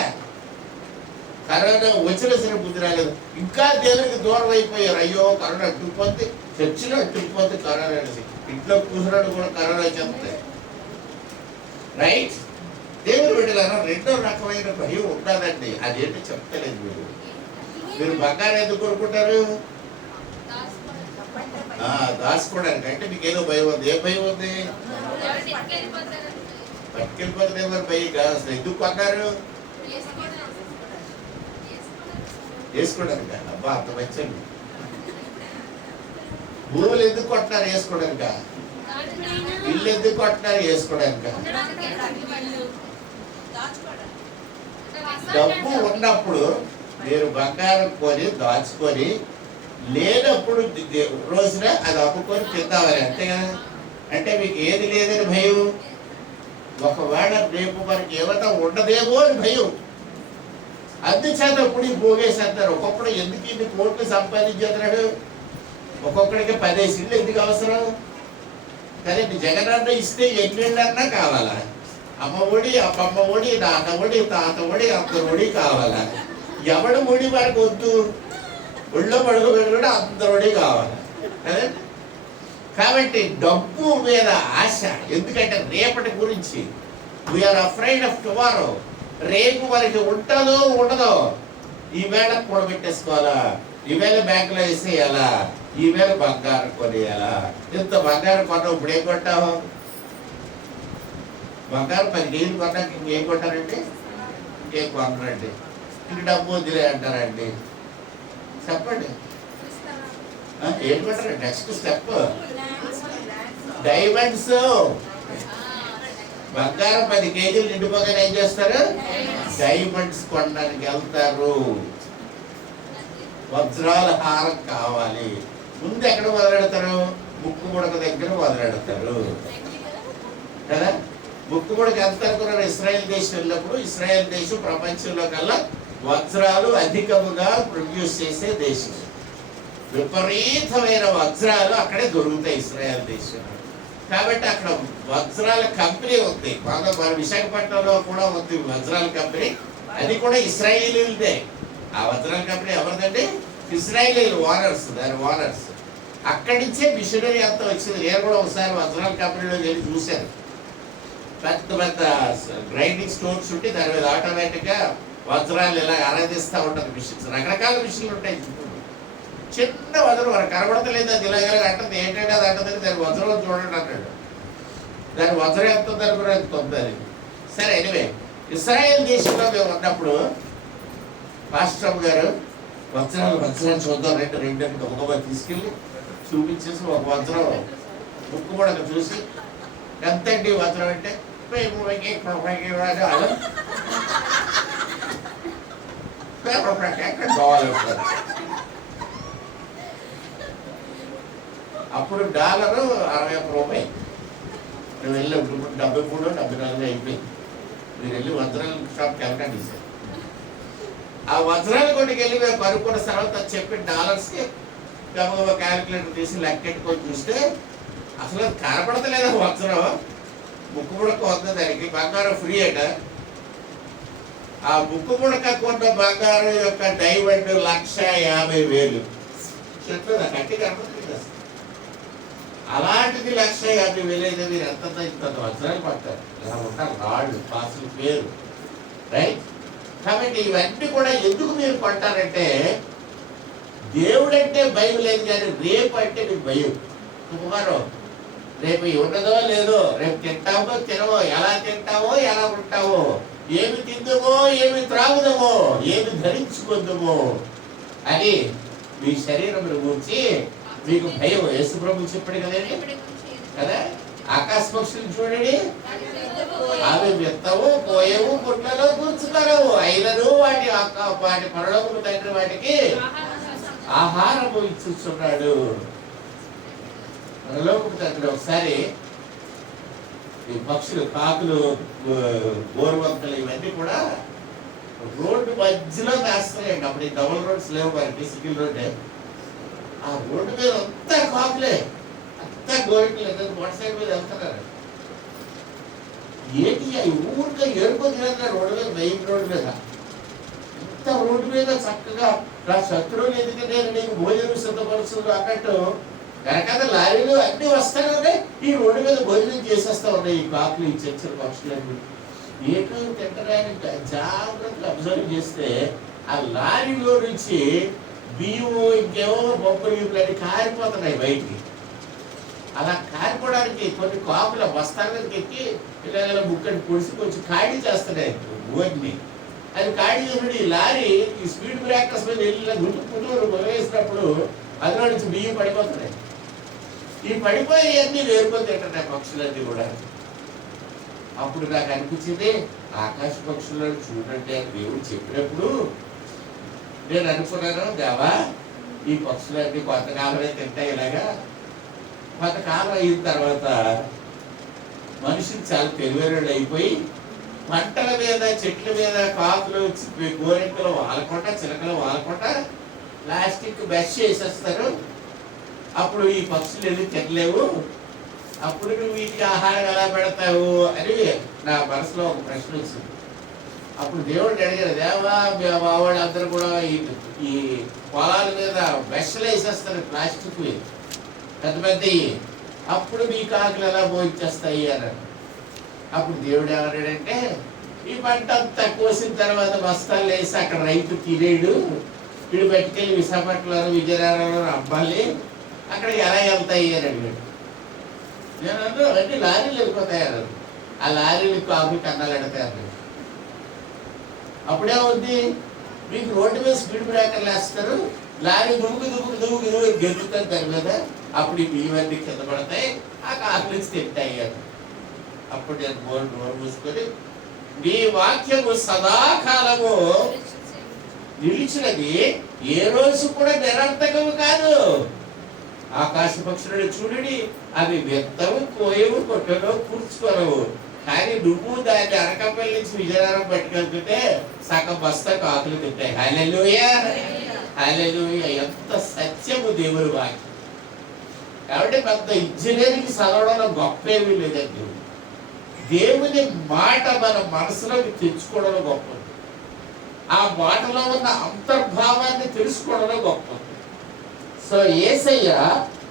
కరోనా వచ్చిన బుద్ధి రాలేదు. ఇంకా దేవునికి దూరం అయిపోయారు. అయ్యో కరోనా అట్టుకుపోతే, చర్చిలో అట్టుకుపోతే కరోనా అనేసి ఇంట్లో కూర్చున్నాడు కూడా కరోనా చెప్తే రైట్. దేవుడు బిడ్డలారా, రెండో రకమైన భయం ఉండదండి. అదేంటో చెప్తలేదు. మీరు బంగారం ఎందుకు కొనుక్కుంటారు? దాచుకోవడానికి. అంటే మీకు ఏదో భయం ఉంది. ఏ భయం ఉంది? పట్టుకెళ్ళిపోతే మరి భయం కాదు. అసలు ఎందుకు కొన్నారు? వేసుకోవడానికి. అబ్బా అంత మంచండి. భూములు ఎందుకు కొట్టినారు? వేసుకోవడానిక. ఇల్లు ఎందుకు కొట్టినారు? వేసుకోవడానిక. డబ్బు ఉన్నప్పుడు మీరు బంగారం కొని దాచుకొని, లేనప్పుడు రోజున అది అమ్ముకొని తిందామని, అంతే కదా. అంటే మీకు ఏది లేదని భయం. ఒకవేళ రేపు మనకి ఏమైనా ఉండదేమో అని భయం. అందుచేత ఇప్పుడు భోగేసేస్తారు. ఒక్కొక్కడు ఎందుకు ఇన్ని కోట్లు సంపాదించేస్తున్నాడు? ఒక్కొక్కడికి 10 ఇళ్ళు ఎందుకు అవసరం కదండి. జగనన్న ఇస్తే ఎన్నిళ్ళన్నా కావాలా? అమ్మ ఒడి, అప్పమ్మ ఒడి, నాన్న ఒడి, తాత ఒడి, అందరు ఒడి కావాలా? ఎవడు ఒడి వాడికి వద్దు. ఒళ్ళో పడుగు కూడా అందరు ఒడి కావాలి కదండి. కాబట్టి డబ్బు మీద ఆశ. ఎందుకంటే రేపటి గురించి వీఆర్ అఫ్రైడ్ ఆఫ్ టుమారో. రేపు మనకి ఉంటుందో ఉండదో. ఈవేళ కూడబెట్టేసుకోవాలా, ఈవేళ బ్యాంకులో వేసేయాలా, ఈవేళ బంగారం కొనేయాలా. ఇంత బంగారం కొన్నావు, ఇప్పుడు ఏం కొంటావు? బంగారం 10 కేజీలు కొన్నాక ఇంకేం కొంటారండి? ఇంకేం కొనరండి. ఇంక డబ్బు వదిలే అంటారండి. చెప్పండి ఏం కొంటారు? Next step diamonds. బంగారం 10 కేజీలు నిండిపోగానే ఏం చేస్తారు? డైమండ్స్ కొనడానికి వెళ్తారు. వజ్రాల హారం కావాలి. ముందు ఎక్కడ మొదలెడతారు? ముక్కు ముడక దగ్గర మొదలెడతారు కదా. ముక్కు ముడక ఎంత అనుకున్నారు? ఇస్రాయేల్ దేశం వెళ్ళినప్పుడు, ఇస్రాయేల్ దేశం ప్రపంచంలో కల్లా వజ్రాలు అధికముగా ప్రొడ్యూస్ చేసే దేశం. విపరీతమైన వజ్రాలు అక్కడే దొరుకుతాయి ఇస్రాయేల్ దేశం. కాబట్టి అక్కడ వజ్రాల కంపెనీ ఉంది. మన విశాఖపట్నంలో కూడా ఉంది వజ్రాల కంపెనీ. అది కూడా ఇస్రాయేలీలదే. ఆ వజ్రాల కంపెనీ ఎవరిదండి? ఇస్రాయేలీలు ఓనర్స్, దాని ఓనర్స్. అక్కడి నుంచే మిషనరీ అంతా వచ్చింది. నేను కూడా ఒకసారి వజ్రాల కంపెనీలో వెళ్ళి చూశాను. పెద్ద పెద్ద గ్రైండింగ్ స్టోన్స్ ఉంటే దాని మీద ఆటోమేటిక్గా వజ్రాలు ఇలా ఆరాధిస్తూ ఉంటుంది. మిషన్స్, రకరకాల మిషన్లు ఉంటాయి. చిన్న వజ్రం మనకు కనబడతలేదు, అది ఇలాగ అంటుంది. ఏంటంటే అది అంటుంది, దాని వజ్రం చూడండి అన్నాడు. దాని వజ్రం ఎంత ఉందని కూడా ఎంత ఉంది. సరే, ఎనివే ఇస్రాయేల్ దేశంలో మేము ఉన్నప్పుడు పాస్టర్ గారు వజ్రాలు చూద్దాం రెండు ఒక తీసుకెళ్ళి చూపించేసి ఒక వజ్రం ముక్కు కూడా చూసి ఎంతండి వజ్రం అంటే అప్పుడు డాలరు 61 రూపాయలు. మేము వెళ్ళి 73, 74 అయిపోయింది. మీరు వెళ్ళి వజ్రాల షాప్కి వెళ్ళకండి సార్. ఆ వజ్రాల కొట్టుకు వెళ్ళి మేము కనుక్కున్న తర్వాత చెప్పిన డాలర్స్కి గబగబా క్యాలిక్యులేటర్ తీసి లెక్కెట్టుకొని చూస్తే అసలు కనపడతలేదు వజ్రం. ముక్కు ముడక వద్ద దానికి బంగారం ఫ్రీ అట. ఆ ముక్కు ముడక కొన్న బంగారం యొక్క డైమండ్ 1,50,000 చెట్లు కట్టి కనపడుతుంది. అలాంటిది 1,50,000 అయితే మీరు ఎంత ఇంత వజ్రాలు పడతారు. ఇలా ఉంటారు రాళ్ళు, పాసులు పేరు, రైట్. కాబట్టి ఇవన్నీ కూడా ఎందుకు మీరు కొంటారంటే దేవుడు అంటే భయం లేదు, కానీ రేపు అంటే మీకు భయం. కుమారం రేపు ఉన్నదో లేదో, రేపు తింటామో తినవో, ఎలా తింటావో ఎలా ఉంటావో, ఏమి తిందుమో ఏమి త్రాగుదామో, ఏమి ధరించుకుందామో అని మీ శరీరం గురించి మీకు భయం. యేసు ప్రభు చెప్పాడు కదండి కదా. ఆకాశ పక్షులు చూడండి, అవి విత్తవు పోయేవు, పుట్లలో కూర్చుతారు, అయినను వాటి పరలోకపు తండ్రి వాటికి ఆహారము ఇచ్చుచున్నాడు. పరలోకపు తండ్రి ఒకసారి ఈ పక్షులు, కాకులు, గోరువంకలు ఇవన్నీ కూడా రోడ్డు మధ్యలో వేస్తాయండి. అప్పుడు ఈ డబుల్ రోడ్స్ లేవు మనకి, సింగిల్ రోడ్డే. ఆ రోడ్డు మీద అంతా కాకులే, అంతా గోరింకలు, మోటార్ సైకిల్ మీద వెళ్తున్నారు. ఏంటి ఊరిగా ఏడుకోతున్నా రోడ్డు మీద, మెయిన్ రోడ్డు మీద, ఇంత రోడ్డు మీద చక్కగా నా శత్రువులు ఎందుకంటే నీకు భోజనం సిద్ధపరుస్తుంది అన్నట్టు వెనకాల లారీలు అన్ని వస్తాయి. ఈ రోడ్డు మీద భోజనం చేసేస్తా ఉన్నాయి ఈ కాకులు, ఈ చెంచల పక్షులన్నీ. ఏటో తింటడానికి జాగ్రత్తగా అబ్జర్వ్ చేస్తే ఆ లారీలో నుంచి బియ్యము ఇంకేమో బొబ్బలు గిప్పులు కారిపోతున్నాయి బయటికి. అలా కారిపోవడానికి కొన్ని కాకుల బస్తాల మీదకి ఎక్కి ఇలా ముక్కని పొడిసి కొంచెం ఖాళీ చేస్తున్నాయి భోజని. అది ఖాళీ చేసినప్పుడు ఈ లారీ ఈ స్పీడ్ బ్రేకర్స్ మీద వెళ్ళి గుంటు వేసినప్పుడు అందులో నుంచి బియ్యం పడిపోతున్నాయి. ఈ పడిపోయేవన్నీ వేరుకొని తింటున్నాయి పక్షులన్నీ కూడా. అప్పుడు నాకు అనిపించింది, ఆకాశ పక్షులను చూడండి అని దేవుడు చెప్పినప్పుడు నేను అనుకున్నాను, దేవా ఈ పక్షులన్నీ కొంతకాలమే తింటాయి. ఇలాగా కొంతకాలం అయిన తర్వాత మనుషులు చాలా తెలివైనడు అయిపోయి పంటల మీద, చెట్ల మీద కాకులు, గోరెంకలు వాలకుండా, చిలకలు వాలకుండా ప్లాస్టిక్ బెష్ చేసేస్తారు. అప్పుడు ఈ పక్షులు వెళ్ళి తినలేవు. అప్పుడు నువ్వు వీటికి ఆహారం ఎలా పెడతావు అని నా మనసులో ఒక ప్రశ్న వచ్చింది. అప్పుడు దేవుడు అడిగారు, దేవా మా వాళ్ళందరూ కూడా ఈ పొలాల మీద బెషలు వేసేస్తారు ప్లాస్టిక్ పెద్ద పెద్దవి. అప్పుడు మీ కాకులు ఎలా భోజించేస్తాయి అన్నాడు. అప్పుడు దేవుడు ఏమన్నాడంటే, ఈ పంట అంతా కోసిన తర్వాత బస్తాలు వేసి అక్కడ రైతు తినేడు, వీడు పట్టుకెళ్ళి విశాఖపట్నంలో, విజయనగరంలో అబ్బాలి అక్కడికి ఎలా వెళ్తాయి అని అడిగాడు. నేను అన్నా అవన్నీ లారీలు వెళ్ళిపోతాయి అన్నాడు. ఆ లారీలు కాఫీ కన్నాలు ఎడతాయి అన్నాడు. అప్పుడేముంది, మీకు రోడ్డు మీద స్పీడ్ బ్రేకర్లు వేస్తారు, లారీ దుమ్ముకు గెలుతుంది దాని మీద. అప్పుడు ఈ బియ్యవన్నీ కింద పడతాయి, ఆ కాకులు తింటాయి అని. అప్పుడు నేను నోరు మూసుకొని నీ వాక్యము సదాకాలము నిలిచినది, ఏ రోజు కూడా నిరర్థకము కాదు. ఆకాశ పక్షులను చూడండి, అవి విత్తవు, కోయవు, కొట్టను, కూర్చుకోనవు, కానీ నువ్వు దాన్ని అనకాపల్లి నుంచి విజయనగరం పట్టుకెళ్తుంటే సగం బస్తాకు ఆకులు తింటాయి. హల్లెలూయా, హల్లెలూయా. ఎంత సత్యము దేవుని వాక్యం. కాబట్టి పెద్ద ఇంజనీరింగ్ చదవడంలో గొప్ప ఏమీ లేదండి. దేవుని మాట మన మనసులోకి తెచ్చుకోవడంలో గొప్ప, ఆ మాటలో ఉన్న అంతర్భావాన్ని తెలుసుకోవడంలో గొప్ప. సో యేసయ్య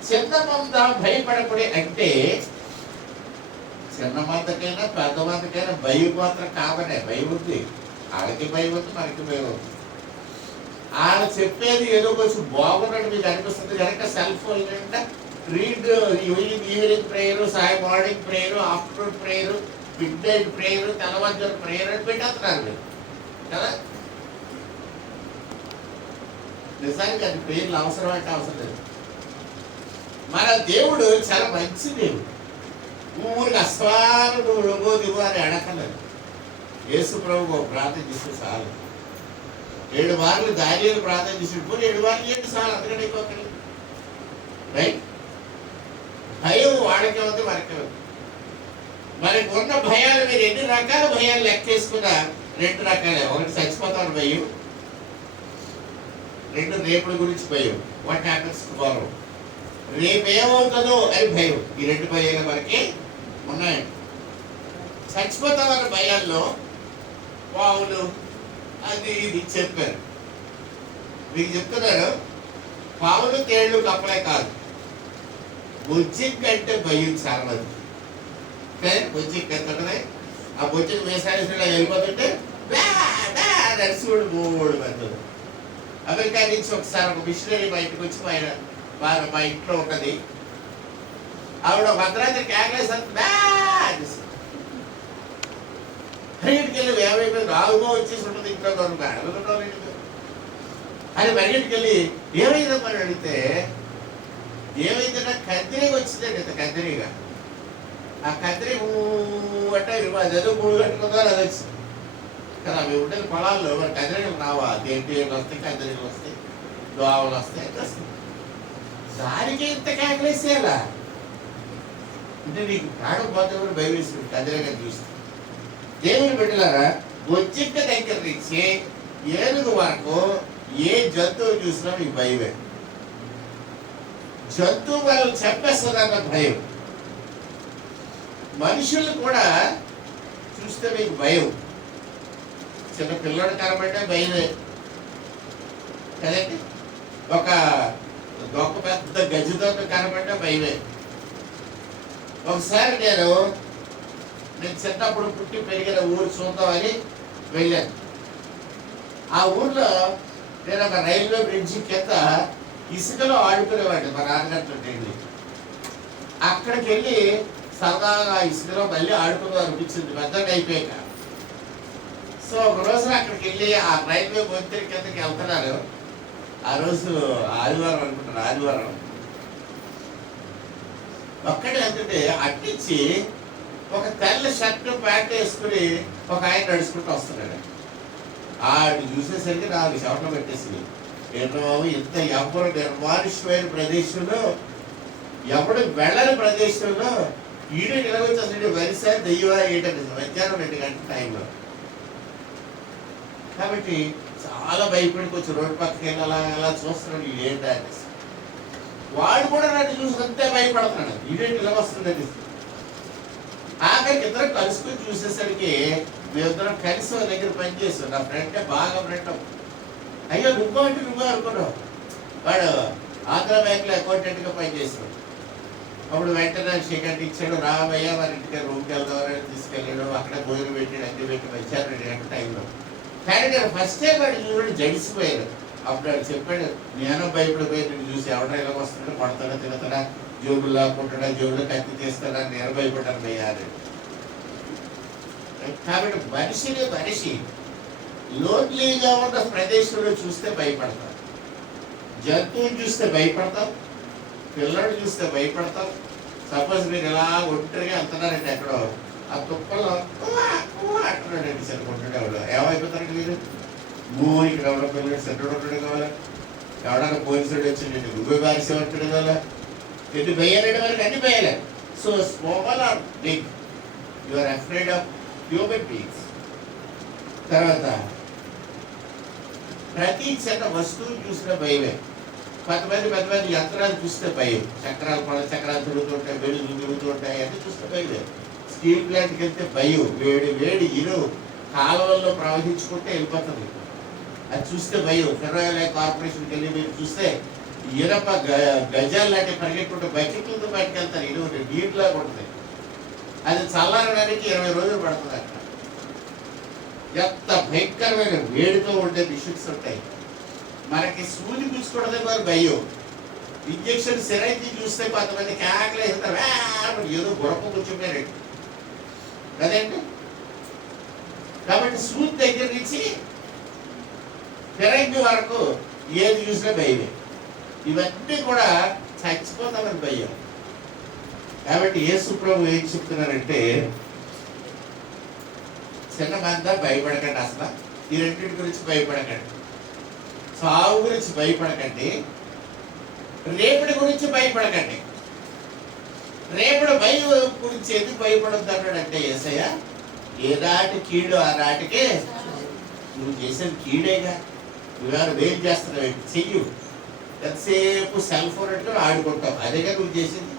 చిన్న మంద భయపడకూడే అంటే, చిన్న మందకైనా పెద్ద మందకైనా భయం మాత్రం కావనే. భయం ఉంది, వాళ్ళకి భయం ఉంది, మనకి భయం ఉంది. వాళ్ళు చెప్పేది ఏదో కొంచెం బాగున్నట్టు మీకు అనిపిస్తుంది కనుక సెల్ ఫోన్ నిండా read evening prayer, morning prayer, afternoon prayer, mid night prayer, తెల్లవారుజాము ప్రేయర్ అని పెట్టేస్తున్నారు మీరు కదా. నిజానికి అది ప్రేయర్లు అవసరం అంటే అవసరం లేదు. మన దేవుడు చాలా మంచి దేవుడు. ఊరికి అస్వాలు నువ్వు లొంగో దిగు అని అడగలేదు. యేసు ప్రభు ప్రార్థన చేస్తే చాలు. 7 మార్లు దానియేలు ప్రార్థన చేసినప్పుడు 7 మార్లు చేయండి చాలు, అందుకని అయిపోతుంది. రైట్? భయం వాడికే ఉంది, మనకే ఉంది. మనకు ఉన్న భయాలు మీరు ఎన్ని రకాల భయాలు లెక్కేసుకున్నా 2 రకాలే. ఒకటి చచ్చిపోతాను భయం, 2 రేపుల గురించి భయం. వాట్ హ్యాపెన్స్ టుమారో, రేపేమవుతుందో అని భయం. ఈ 2 భయాలు మనకి ఉన్నాయండి. చచ్చిపోతామన్న భయాల్లో పావులు అది ఇది చెప్పారు. మీకు చెప్తున్నారు, పావులు తేళ్లు కప్పలే కాదు, బొజ్జింక అంటే భయం చాలా మంది. బొజ్జింక ఎంత ఉంటుంది, ఆ బొజ్జింక వేసాల్సిన వెళ్ళిపోతుంటే నర్సుడు 3 మంది. అమెరికా నుంచి ఒకసారి ఒక మిషనరీ బయటకు వచ్చి మా ఇంట్లో ఉన్నది. ఆవిడ భద్రాద్రి క్యాగ్లేస్ పరిగెట్టుకెళ్ళి ఏమైపోయింది, రావుగా వచ్చేసి ఉంటుంది ఇంట్లో అడుగుతుంటావు అని పరిగెట్టుకెళ్ళి ఏమైందమ్మని అడిగితే, ఏమైందంటే కత్తిరిగా వచ్చిందండి. ఇంత కత్తిరిగా, ఆ కత్తిరి అంటే అదేదో 3 గంటలుందో అది వచ్చింది కదా. అవి ఉండేది పొలాల్లో, మరి కత్తిరిగలు రావా, తేనెటీగలు వస్తాయి, కత్తిరిగలు వస్తాయి, దోవలు వస్తాయి, వస్తాయి. దానికి ఇంత కేకలేసేలా అంటే నీకు ప్రాణం పోతే కూడా భయం వేస్తుంది కత్తిరిగా చూస్తే. దేవుని బిడ్డలారా, బొజ్జింక దగ్గర నుంచి ఏనుగు వరకు ఏ జంతువు చూసినా మీకు భయమే. జంతువు వాళ్ళు చంపేస్తుందన్న భయం. మనుషులు కూడా చూస్తే మీకు భయం. చిన్న పిల్లడు కనబడితే భయమే కదండి. ఒక పెద్ద గజదొక్క కనబడితే భయమే. ఒకసారి నేను చిన్నప్పుడు పుట్టి పెరిగిన ఊరు చూద్దామని వెళ్ళాను. ఆ ఊర్లో నేను ఒక రైల్వే బ్రిడ్జి కింద ఇసుకలో ఆడుకునేవాడిని మా నాన్నగారితో వెళ్ళి. అక్కడికి వెళ్ళి సరదాగా ఇసుకలో మళ్ళీ ఆడుకుందాం అనిపించింది పెద్దగా అయిపోయాక. సో ఒక రోజున అక్కడికి వెళ్ళి ఆ రైల్వే వంతెన కిందకి వెళ్తున్నారు. ఆ రోజు ఆదివారం అనుకుంటాను, ఆదివారం. ఒక్కడే వెళ్తుంటే అట్టించి ఒక తెల్ల షర్ట్ ప్యాంట్ వేసుకుని ఒక ఆయన నడుచుకుంటూ వస్తున్నాడు. ఆడు చూసేసరికి 4 చెవట్లు పెట్టేసింది. ఏంటో బాబు, ఇంత ఎవరు నిర్మానుష్యమైన ప్రదేశంలో, ఎవడు వెళ్ళని ప్రదేశంలో ఈడు నిలవచ్చి అసలు వరిసా దెయ్యవా ఏంటంటే మధ్యాహ్నం 2 గంటల టైంలో. కాబట్టి చాలా భయపడి కొంచెం రోడ్డు పక్కకి వెళ్ళి అలా చూస్తున్నాడు, ఏంటంటే వాడు కూడా నన్ను చూసి అంతే భయపడుతున్నాడు, ఈడేంటి ఇలా వస్తుందని. ఆఖరికి ఇద్దరు కలుసుకొని చూసేసరికి మేమిద్దరం కలిసి వాళ్ళ దగ్గర పనిచేస్తాం. నా ఫ్రెండ్ బాగా ఫ్రెండ్. అయ్యో నువ్వు అనుకున్నావు. వాడు ఆంధ్ర బ్యాంక్లో అకౌంటెంట్గా పనిచేస్తాడు. అప్పుడు వెంటనే షేకండ్ ఇచ్చాడు, రామయ్య వారి ఇంటికి రూమ్కి వెళ్దామని తీసుకెళ్ళాడు. అక్కడ భోజనం పెట్టాడు, అన్ని పెట్టి వచ్చారు 2 గంటల టైంలో. కానీ నేను ఫస్ట్ టైం వాడు చూడండి జడిసిపోయాను. అప్పుడు వాడు చెప్పాడు, నేను భయపడిపోయి నేను చూసి ఎవడ ఇలా వస్తున్నాడు, కొడతాడా, తిడతాడా, జోబులు లాక్కుంటాడా, జోబులో కత్తి తీస్తాడా, నేను భయపడ్డాను భయ్యారు. కాబట్టి మనిషి లోన్లీగా ఉన్న ప్రదేశంలో చూస్తే భయపడతాం, జంతువుని చూస్తే భయపడతాం, పిల్లడు చూస్తే భయపడతాం. సపోజ్ మీరు ఎలా ఒంటరిగా వెళ్తున్నారంటే ఎక్కడో ఆ తుప్పలో అంటున్నాడండి సరిపడ్డాడు. ఎవడో ఏమైపోతారండి మీరు? ఇక్కడ ఎవడో పిల్లలు సెంటర్ ఉంటాడు కావాలా, ఎవడన్నా పోలీసుడు వచ్చిండి నువ్వే బారిసే ఉంటాడు కావాలా, ఎన్ని భయాలండి వాళ్ళకి అన్ని భయాలే. So small or big, you are afraid of human beings. తర్వాత ప్రతి చిన్న వస్తువులు చూసిన భయమే. కొంతమంది యంత్రాలు చూస్తే భయం. చక్రాలు పళ్ళ చక్రాలు తిరుగుతుంటాయి, వెలుగు తిరుగుతుంటాయి, అన్నీ చూస్తే భయమే. స్టీల్ ప్లాంట్కి వెళ్తే భయం. వేడి ఇరు కాలువల్లో ప్రవహించుకుంటే వెళ్ళిపోతుంది, అది చూస్తే భయం. ఫెర్రోయిల్ కార్పొరేషన్కి వెళ్ళి మీరు చూస్తే ఇనప గజాలు లాంటి పరిగెట్టుకుంటే బకెట్లతో బయటకు వెళ్తారు. ఇరువు నీటిలాగా ఉంటుంది. అది చల్లారడానికి 20 రోజులు పడుతుంది. అక్కడ ఎంత భయంకరమైన వేడితో ఉండే మిషన్స్ ఉంటాయి. మనకి సూది పూసుకోవడమే మరి భయం. ఇంజక్షన్ సిరైంజ్ చూస్తే కొంతమంది కేకలు వేస్తారు, ఏదో గురప కూర్చుంటారండి కదండి. కాబట్టి సూది దగ్గర నుంచి సిరైంజ్ వరకు ఏది చూసినా భయమే. ఇవన్నీ కూడా చచ్చిపోతామని భయం. కాబట్టి యేసు ప్రభు ఏం చెప్తున్నారంటే, చిన్న మంద భయపడకండి. అసలు ఈ రెండింటి గురించి భయపడకండి. సావు గురించి భయపడకండి, రేపటి గురించి భయపడకండి. రేపటి భయం గురించి ఎందుకు భయపడద్దు అన్నాడంటే యేసయ్య, ఏనాటి కీడు ఆ నాటికే. నువ్వు చేసేది కీడేగా, నువ్వేమైనా వేలు చేస్తున్నావు చెయ్యు. ఎంతసేపు సెల్ ఫోన్ అంటే ఆడుకుంటావు, అదేగా నువ్వు చేసింది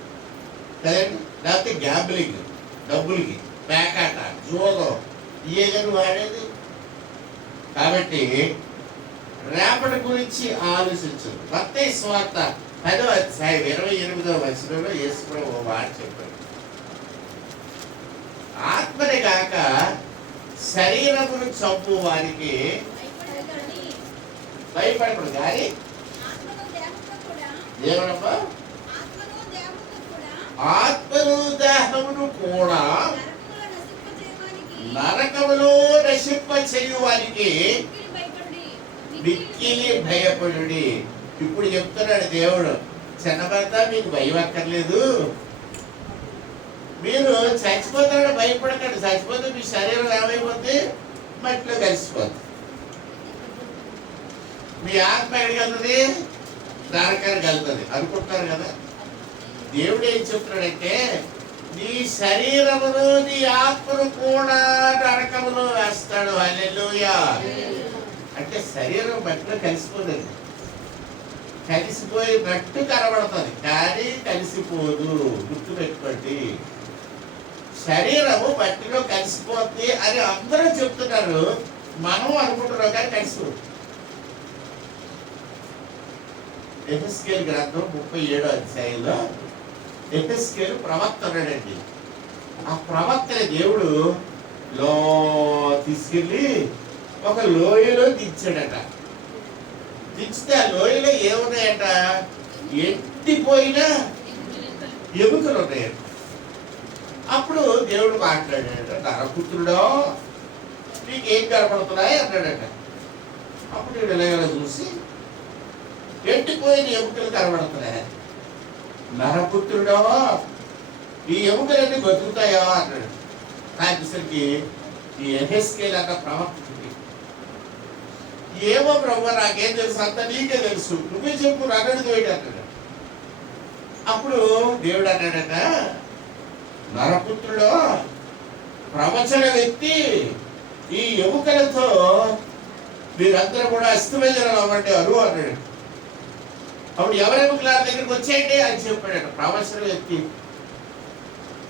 కదండి. లేకపోతే గ్యాంబ్లింగ్, డబ్బులకి పేకాట, జోగం, ఇయేగా నువ్వు ఆడేది. కాబట్టి రేపటి గురించి ఆలోచించు. మత్తయి సువార్త 10వ అధ్యాయం 28వ వచనంలో యేసు ప్రభువు ఓ మాట చెప్పాడు. ఆత్మనే కాక శరీరమును చంపు వారికి భయపడకూడదు, కానీ దేవుడమ్మా ఆత్మను దేహమును కూడా నరకములో నశింప చేయువానికి మిక్కిలి భయపడుడి. ఇప్పుడు చెప్తున్నాడు దేవుడు, చిన్నబంతా మీకు భయం అక్కర్లేదు, మీరు చచ్చిపోతాడు భయపడకండి. చచ్చిపోతే మీ శరీరం ఏమైపోతే మట్టిలో కలిసిపోతుంది. మీ ఆత్మ ఎక్కడికి వెళ్తుంది? నరకానికి వెళ్తుంది అనుకుంటున్నారు కదా. దేవుడు ఏం చెప్తున్నాడంటే, నీ శరీరమును నీ ఆత్మను కూడా నరకములో వేస్తాడు. హల్లెలూయా. అంటే శరీరం మట్టిలో కలిసిపోదండి, కలిసిపోయినట్టు కనబడుతుంది కానీ కలిసిపోదు. గుర్తుపెట్టుకోండి, శరీరము మట్టిలో కలిసిపోద్ది అని అందరూ చెప్తున్నారు, మనం అనుకుంటున్నాం కానీ కలిసిపోదు. ఎహెస్కేలు గ్రంథం 37వ అధ్యాయంలో ఎహెస్కేలు ప్రవక్త ఉన్నాడండి. ఆ ప్రవక్తని దేవుడు తీసుకెళ్ళి ఒక లోయలో దించాడట. దించితే ఆ లోయలో ఏమున్నాయట? ఎండిపోయిన ఎముకలు ఉన్నాయట. అప్పుడు దేవుడు మాట్లాడాడట, నరపుత్రుడో నీకేం కనపడుతున్నాయి అన్నాడట. అప్పుడు వీడు ఇలా చూసి ఎండిపోయిన ఎముకలు కనబడుతున్నాయి. నరపుత్రుడో ఈ ఎముకలన్నీ బతుకుతాయా అన్నాడు. నాకుసరికి ఈ ఎహెస్కేలు అన్న ప్రవక్త, ఏమో ప్రభు నాకేం తెలుసు, అంత నీకే తెలుసు, నువ్వే చెప్పు అన్నాడు దేవుడు అన్నాడు. అప్పుడు దేవుడు అన్నాడట, నరపుత్రుడో ప్రవచన వ్యక్తి ఈ ఎముకలతో మీరందరూ కూడా అస్థిపంజరాలు అవ్వండి అన్నాడు. అప్పుడు ఎవరి ఎముకల దగ్గరికి వచ్చేయండి అని చెప్పాడట ప్రవచన వ్యక్తి.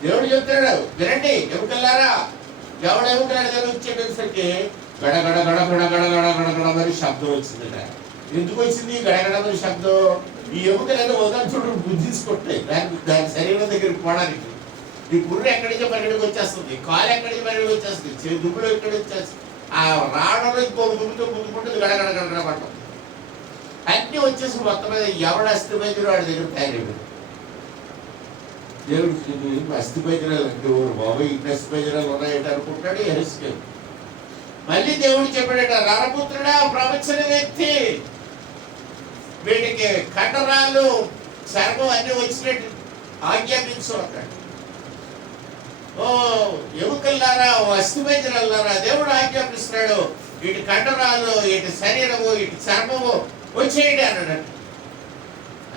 దేవుడు చెప్తున్నాడు, వినండి ఎముకల్లారా. ఎవడ ఎముకల దగ్గర వచ్చేసరికి గడగడ గడగడ గడగడ గడగడ మరి శబ్దం వచ్చిందట. ఎందుకు వచ్చింది గడగడ మరి శబ్దం? ఈ ఎముకలను ఉదాహరణ బుద్ధించుకుంటాయి దాని శరీరం దగ్గరికి పోవడానికి. ఈ గుర్రె ఎక్కడి నుంచి పరిగెడికి వచ్చేస్తుంది, కాలు ఎక్కడి నుంచి పరిగెడికి వచ్చేస్తుంది, దుబ్బులు ఎక్కడి వచ్చేస్తుంది. ఆ రావడంలో ఇంకొక దుబ్బుతో ముందుకుంటుంది గడగడ గడగడ పట్టం. అన్నీ వచ్చేసి మొత్తం మీద ఎవడ అస్థిపంజరం వాడి దగ్గర తయారైపోయింది. దేవుడు అస్థిపంజరాలు అంటే బాబు ఇన్ని అస్థిపంజరాలు ఉన్నాయంటే అనుకుంటాడు ఎహెస్కేలు. మళ్ళీ దేవుడు చెప్పాడట, నరపుత్రుడా ప్రవచన వ్యక్తి, వీటికి కండరాలు చర్మం అన్ని వచ్చినట్టు ఆజ్ఞాపించు అన్నాడు. ఓ ఎముకల్లారా, ఓ అస్థిపంజరాలారా, దేవుడు ఆజ్ఞాపిస్తున్నాడు, ఇటు కండరాలు, ఇటు శరీరము, ఇటు చర్మము వచ్చేయండి అన్నాడు.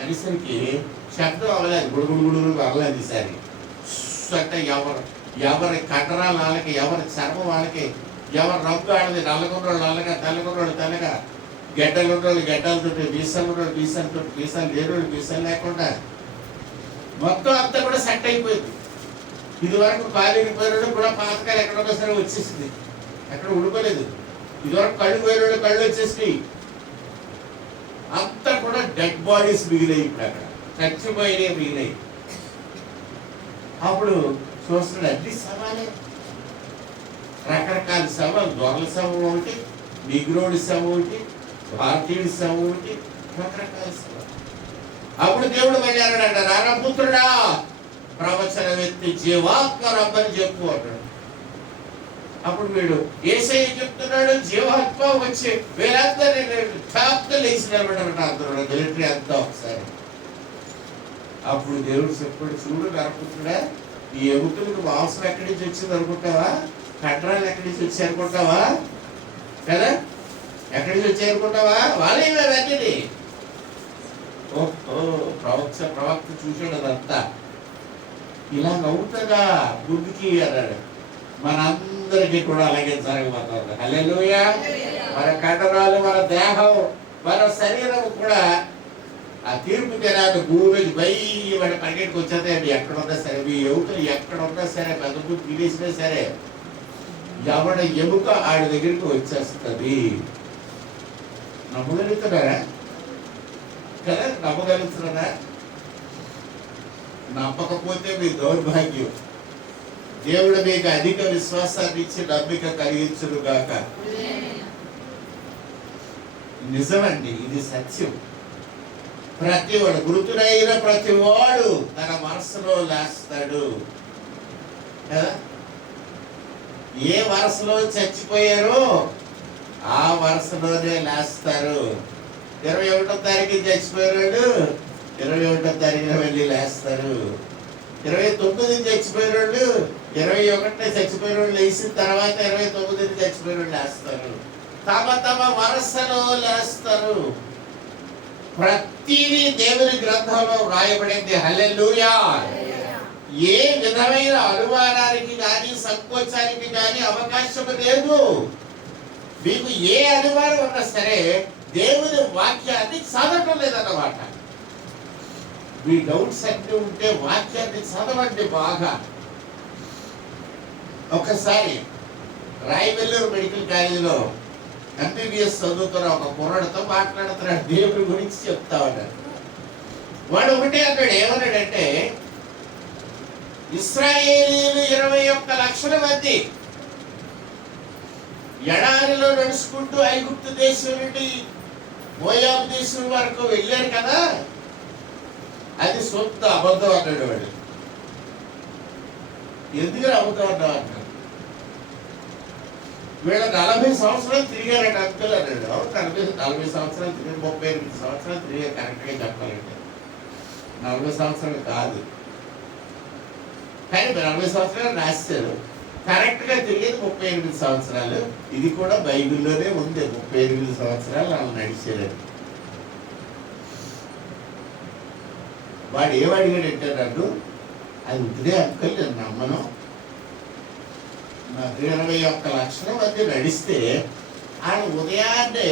అనేసరికి శబ్దం అవ్వలేదు, గుడుగుడు అవ్వలేదు. ఈసారి అంటే ఎవరి కండరాలు వాళ్ళకి, ఎవరి చర్మం వాళ్ళకి, ఎవరి రంగు ఆడది, నల్లగొండోళ్ళు నల్లగా, తెల్లగొండోళ్ళు తెల్లగా, గడ్డలున్నోళ్ళు గడ్డలతో, వీసాలున్నోళ్ళు వీసాలతో, వీసాలు లేనోళ్ళు వీసాలు లేకుండా మొత్తం అంతా కూడా సెట్ అయిపోయింది. ఇదివరకు కాలేజీ పోయినోళ్ళు కూడా పాతకాలు ఎక్కడొన్నా సరే వచ్చేసింది, ఎక్కడ ఉండిపోలేదు. ఇదివరకు కళ్ళు పోయినోళ్ళు కళ్ళు వచ్చేసినాయి. అంతా కూడా డెడ్ బాడీస్ మిగిలాయి, ఇప్పుడు అక్కడ చచ్చిపోయినే మిగిలాయి. అప్పుడు చూస్తున్నాడు, అన్ని శవాలే, రకరకాల శవాలు, దొరల శవం ఒకటి, నిగ్రోడి శవం ఒకటి, భారతీయుడి శవం ఒకటి, రకరకాల శవాలు. అప్పుడు దేవుడు వెళ్ళాడంట, నారాపుత్రుడా ప్రవచనం ఎత్తి జీవాత్మ రమ్మని చెప్పు అన్నాడు. అప్పుడు వీడు యేసయ్య చెప్తున్నాడు, జీవాత్మ వచ్చి వీళ్ళందరూ టాప్గా లేచి నిలబడ్డారట, అందరూ మిలిటరీ అంతా ఒకసారి. అప్పుడు దేవుడు చెప్పాడు, చూడు నరపుత్రుడా, ఈ ఎముకలకు మాంసం ఎక్కడి నుంచి వచ్చింది అనుకుంటావా, కండరాలు ఎక్కడి నుంచి వచ్చాయి అనుకుంటావా కదా, ఎక్కడి నుంచి వచ్చాయి అనుకుంటావా, వాళ్ళే వెంటనే. ఓహో, ప్రవక్త చూసాడు అదంతా. ఇలా అవుతుందా ముందుకి అన్నాడు. మనందరికీ కూడా అలాగే జరగబోతుంది. హల్లెలూయా. మన కండరాలు, మన దేహం, మన శరీరం కూడా ఆ తీర్పు దినాన్ని భూమికి బయట పరిగెట్టుకు వచ్చేదండి. ఎక్కడున్నా సరే, మీ ఎముకలు ఎక్కడున్నా సరే, పెద్ద తినేసినా సరే, ఎవడ ఎముక ఆడి దగ్గరికి వచ్చేస్తుంది. నమ్మగలుగుతున్నారా కదా, నమ్మగలుగుతున్నారా? నమ్మకపోతే మీ దౌర్భాగ్యం. దేవుడు మీకు అధిక విశ్వాసాన్ని ఇచ్చి నమ్మిక కలిగించును గాక. నిజమండి, ఇది సత్యం. ప్రతివాడు, మృతుడైన ప్రతివాడు తన మనసులో లేస్తాడు కదా. ఏ వరుసలో చచ్చిపోయారో ఆ వరుసలోనే లేస్తారు. 21వ తారీఖు చచ్చిపోయారు, 21వ తారీఖున వెళ్ళి లేస్తారు. 29 చచ్చిపోయిన వాళ్ళు, 21 చచ్చిపోయిన వాళ్ళు లేచిన తర్వాత 29 చచ్చిపోయిన వాళ్ళు లేస్తారు. తమ తమ వరుసలో లేస్తారు. ప్రతిదీ దేవుని గ్రంథంలో వ్రాయబడింది. హల్లెలూయా. ఏ విధమైన అనుమానానికి కానీ సంకోచానికి కానీ అవకాశం లేదు. మీకు ఏ అనుమానం ఉన్నా సరే దేవుని వాక్యాన్ని చదవటం లేదన్నమాట. మీ డౌట్స్ అన్నీ ఉంటే వాక్యాన్ని చదవండి బాగా. ఒకసారి రాయవెల్లూరు మెడికల్ కాలేజీలో MBBS చదువుతున్న ఒక కుర్రాడితో మాట్లాడుతున్నాడు, దేవుడి గురించి చెప్తా ఉన్నాడు. వాడు ఒకటే అన్నాడు, ఏమన్నాడంటే, ఇశ్రాయేలీయులు 21 లక్షల మంది ఎడారిలో నడుచుకుంటూ ఐగుప్తు దేశం నుండి మోయాబు దేశం వరకు వెళ్ళారు కదా, అది సొంత అబద్ధం అన్నాడు వాడు. ఎందుకు అబద్ధం అన్నావు అన్నాడు. వీళ్ళ 40 సంవత్సరాలు తిరిగారట అంకుల్ అన్నాడు. అవును, 40 సంవత్సరాలు తిరిగి, 38 సంవత్సరాలు తిరిగారు. కరెక్ట్గా చెప్పాలంటే 40 సంవత్సరాలు కాదు, కానీ 40 సంవత్సరాలు రాశారు. కరెక్ట్గా తిరిగేది 38 సంవత్సరాలు. ఇది కూడా బైబిల్లోనే ఉంది, 38 సంవత్సరాలు వాళ్ళు నడిచారని. వాడు ఏమడిగాడంటే నన్ను, అది ఉద్రే అంకుల్ నేను నమ్మను, 21 లక్షల మంది నడిస్తే ఆయన ఉదయాన్నే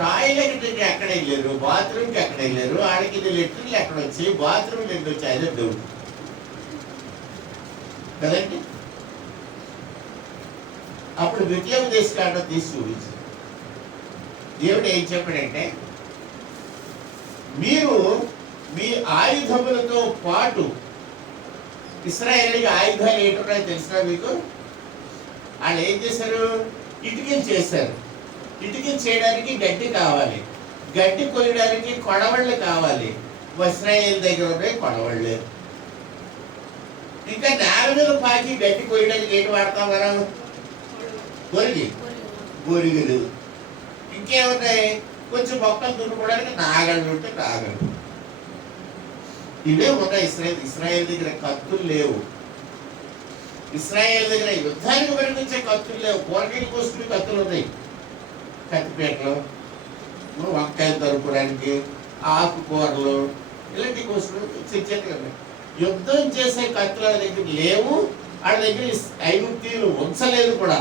టాయిలెట్కి ఎక్కడ వెళ్ళారు, బాత్రూమ్కి ఎక్కడ వెళ్ళారు, ఆడికి లెట్రిన్లు ఎక్కడ వచ్చి, బాత్రూమ్లు ఎక్కడ వచ్చి, అదే డౌట్ కదండి. అప్పుడు ద్వితీయోపదేశకాండం తీసి చూపించారు. దేవుడు ఏం చెప్పాడంటే, మీరు మీ ఆయుధములతో పాటు, ఇశ్రాయేలుకి ఆయుధాలు ఏంటున్నాయో తెలిసినా మీకు? వాళ్ళు ఏం చేశారు, ఇటుకలు చేశారు. ఇటుకలు చేయడానికి గడ్డి కావాలి, గడ్డి కొయ్యడానికి కొడవళ్ళు కావాలి. ఇశ్రాయేలు దగ్గర ఉన్నాయి కొడవళ్ళు. ఇంకా నేల మీద పాకి గడ్డి కొయ్యడానికి ఏంటి వాడతాం మనం? గొరిగలు. ఇంకేమున్నాయి, కొంచెం మొక్కలు దున్నుకోవడానికి నాగళ్ళు ఉంటే నాగళ్ళు. ఇవే ఉన్నాయి ఇశ్రాయేల్ దగ్గర. కత్తులు లేవు. ఇశ్రాయేల్ దగ్గర యుద్ధానికి పరిగణించే కత్తులు లేవు, కూరగాయలు కోసుకునే కత్తులు ఉన్నాయి. కత్తిపేటలు, వంకాయలు తరుపుకోవడానికి, ఆకుకూరలు ఇలాంటి కోసుకుని చిన్న యుద్ధం చేసే కత్తుల దగ్గర లేవు. వాళ్ళ దగ్గర ఐగుప్తీయులు ఉంచలేదు కూడా.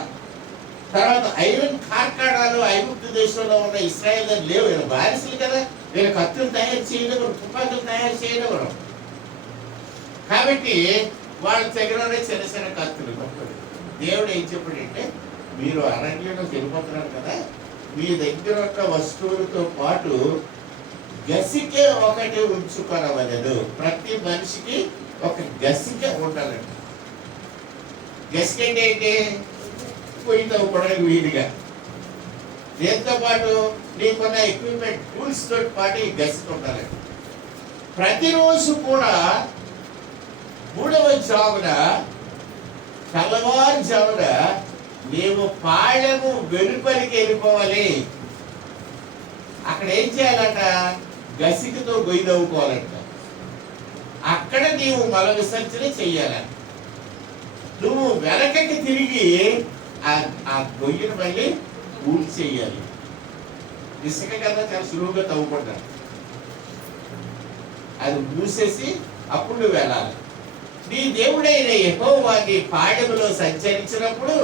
తర్వాత ఐరన్ కార్ఖానాలు ఐగుప్తు దేశంలో ఉన్న ఇశ్రాయేల్ దగ్గర లేవు. వీళ్ళ బానిసలు కదా, వీళ్ళ కత్తులు తయారు చేయలేవరు, తుపాకులు తయారు చేయలేవరు. కాబట్టి వాళ్ళ దగ్గరనే చిన్న చిన్న కత్తులు. దేవుడు ఏం చెప్పాడంటే, మీరు అరణ్యంలో వెళ్ళిపోతున్నారు కదా, మీ దగ్గర ఉన్న వస్తువులతో పాటు గసికే ఒకటి ఉంచుకోనవలెను. ప్రతి మనిషికి ఒక గసిక ఉండాలండి. గసిక అంటే ఏంటి? పొయ్యి తవ్వుకోవడానికి వీలుగా. దీంతో పాటు నీకున్న ఎక్విప్మెంట్ టూల్స్ తోటి పాటు ఈ గసిక ఉండాలండి. ప్రతిరోజు కూడా 3వ జామున తెల్లవారుజామున నీవు పాళెము వెలుపలికి వెళ్ళిపోవాలి. అక్కడ ఏం చేయాలంట? గసికతో గొయ్యి తవ్వుకోవాలంట. అక్కడ నీవు మల విసర్జన చెయ్యాలంట. నువ్వు వెనకకి తిరిగి ఆ గొయ్యిని మళ్ళీ ఊడి చెయ్యాలి. ఇసుక కదా, చాలా సులువుగా తవ్వుకుంటారు. అది మూసేసి అప్పుడు నువ్వు వెళ్ళాలి. నీ దేవుడైన యెహోవా నీ పాడెములో సంచరించినప్పుడు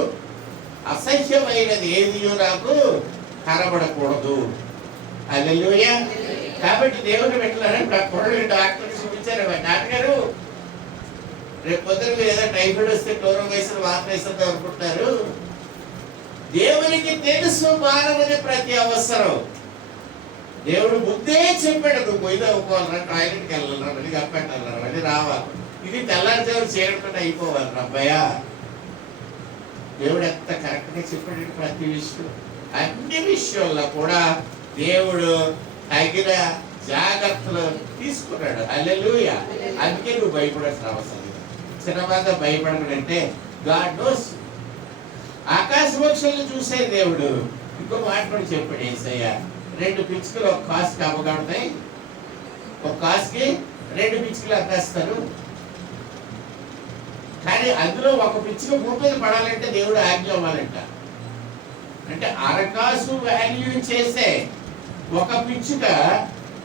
అసహ్యమైనది ఏదియో నాకు కనబడకూడదు. హల్లెలూయా. కాబట్టి దేవుడు పెట్టాలని కొడలు డాక్టర్ చూపించారు. డాక్టర్ గారు, రేపు పొద్దున మీరు ఏదో టైఫాయిడ్ వస్తే క్లోరోమ్ వేసిన వాటర్ వేస్తుంది అనుకుంటున్నారు. దేవునికి తెలుసు మానవుని ప్రతి అవసరం. దేవుడు ముందే చెప్పాడు, నువ్వు పోయి తవ్వుకోవాలరా, టాయిలెట్కి వెళ్ళాలరా, మళ్ళీ కప్పెట్టాలరా, మళ్ళీ రావాలి. ఇది తెల్లారిజాము చేయడం అయిపోవాలి అబ్బాయా. దేవుడు ఎంత కరెక్ట్గా చెప్పాడు ప్రతి విషయం. అన్ని విషయాల్లో కూడా దేవుడు తగిన జాగ్రత్తలు తీసుకున్నాడు. హల్లెలూయా. అందుకే నువ్వు భయపడాల్సిన అవసరం లేదు. చిన్నగా భయపడమంటే గాడ్ నోస్. ఆకాశ పక్షులను చూసే దేవుడు ఇంకో మాట కూడా చెప్పాడు యేసయ్య. 2 పిచ్చుకలు ఒక కాసుకి అమ్మగడతాయి, ఒక కాసుకి 2 పిచ్చుకలు అమ్మేస్తారు. కానీ అందులో ఒక పిచ్చుక భూమి మీద పడాలంటే దేవుడు ఆజ్ఞ అవ్వాలంట. అంటే అరకాసు వాల్యూ చేసే ఒక పిచ్చుక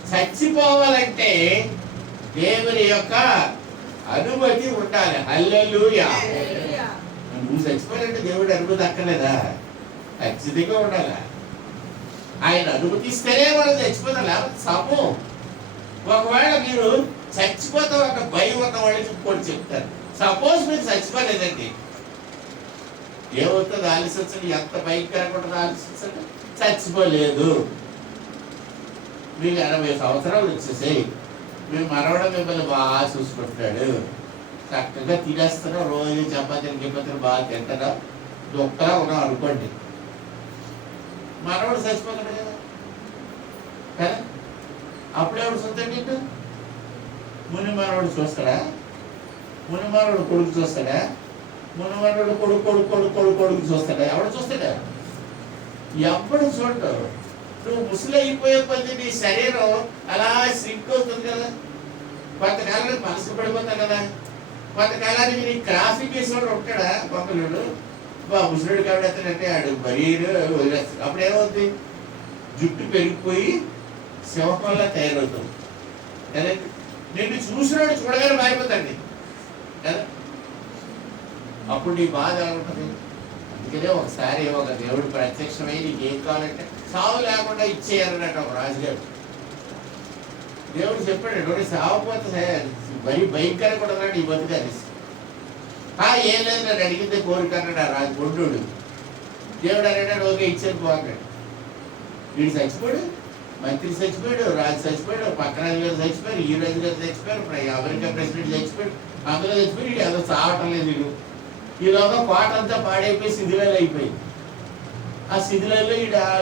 చచ్చిపోవాలంటే దేవుని యొక్క అనుమతి ఉండాలి. హల్లెలూయా. నువ్వు చచ్చిపోవాలంటే దేవుడి అనుమతి అక్కర్లేదా? ఖచ్చితంగా ఉండాలి. ఆయన అనుమతిస్తేనే మనం చచ్చిపోతాం, లేకపోతే సము. ఒకవేళ మీరు చచ్చిపోతాం ఒక భయం ఉన్న వాళ్ళకి ఇంకోటి చెప్తారు. సపోజ్ మీరు చచ్చిపోలేదండి, ఏమవుతుంది? ఆలోచించండి, ఎంత భయంకరంగా ఉంటుంది ఆలోచించండి. చచ్చిపోలేదు, మీకు 80 సంవత్సరాలు వచ్చేసాయి, మీ మనవడు మిమ్మల్ని బాగా చూసుకుంటాడు, చక్కగా తినేస్తున్నాం, రోజు చపాతీలు బాగా తింటున్నాం, దుఃఖలా ఉన్నాం అనుకోండి. మనవడు చచ్చిపోతాడు కదా, కదా? అప్పుడెవడు చూస్తాడు నీకు? ముని మనవడు చూస్తాడా? ముని మనవడు కొడుకు చూస్తాడా? ముని మనవడు కొడుకు కొడుకు కొడుకు కొడుకు కొడుకు చూస్తాడా? ఎవడు చూస్తాడా? ఎప్పుడు చూడటం. నువ్వు ముసలి అయిపోయే కొద్ది నీ శరీరం అలా సింక్ అవుతుంది కదా, కొంతకాలానికి మనసు పడిపోతావు కదా, కొంతకాలానికి నీ ట్రాఫిక్ వేసేవాడు ఉంటాడా పంపలేడు, ముసలుడు కాబట్టి అతనంటే ఆడు మరీ వదిలేస్తాడు. అప్పుడు ఏమవుతుంది? జుట్టు పెరిగిపోయి సింహంలా తయారవుతుంది కదా. నిన్ను చూసినాడు చూడగానే మారిపోతాడు కదా. అప్పుడు నీ బాధ ఎలా ఉంటుంది? అందుకనే ఒకసారి ఒక దేవుడు ప్రత్యక్షమై నీకు ఏం కావాలంటే సావు లేకుండా ఇచ్చేయాలన్నట్టు ఒక రాజుగారు. దేవుడు చెప్పాడు, సావుపోతే మరీ భయంకరంగా కూడా ఈ బతుకాలి. ఏం లేదు, నేను అడిగిందే కోరిక అన్నాడు ఆ రాజు గుండు. దేవుడు అన్నాడు, ఓకే ఇచ్చేది పోన్నాడు. వీడు చచ్చిపోయాడు, మంత్రి చచ్చిపోయాడు, రాజు చచ్చిపోయాడు, పక్క రాజు గారు చచ్చిపోయారు, ఈ రాజు గారు చచ్చిపోయారు, అమెరికా ప్రెసిడెంట్ చచ్చిపోయాడు, అందులో చచ్చిపోయి ఏదో చావటం లేదు. వీడు ఈలోగా కోట అంతా పాడైపోయి శిథిలాలు అయిపోయింది. ఆ శిథిలాల్లో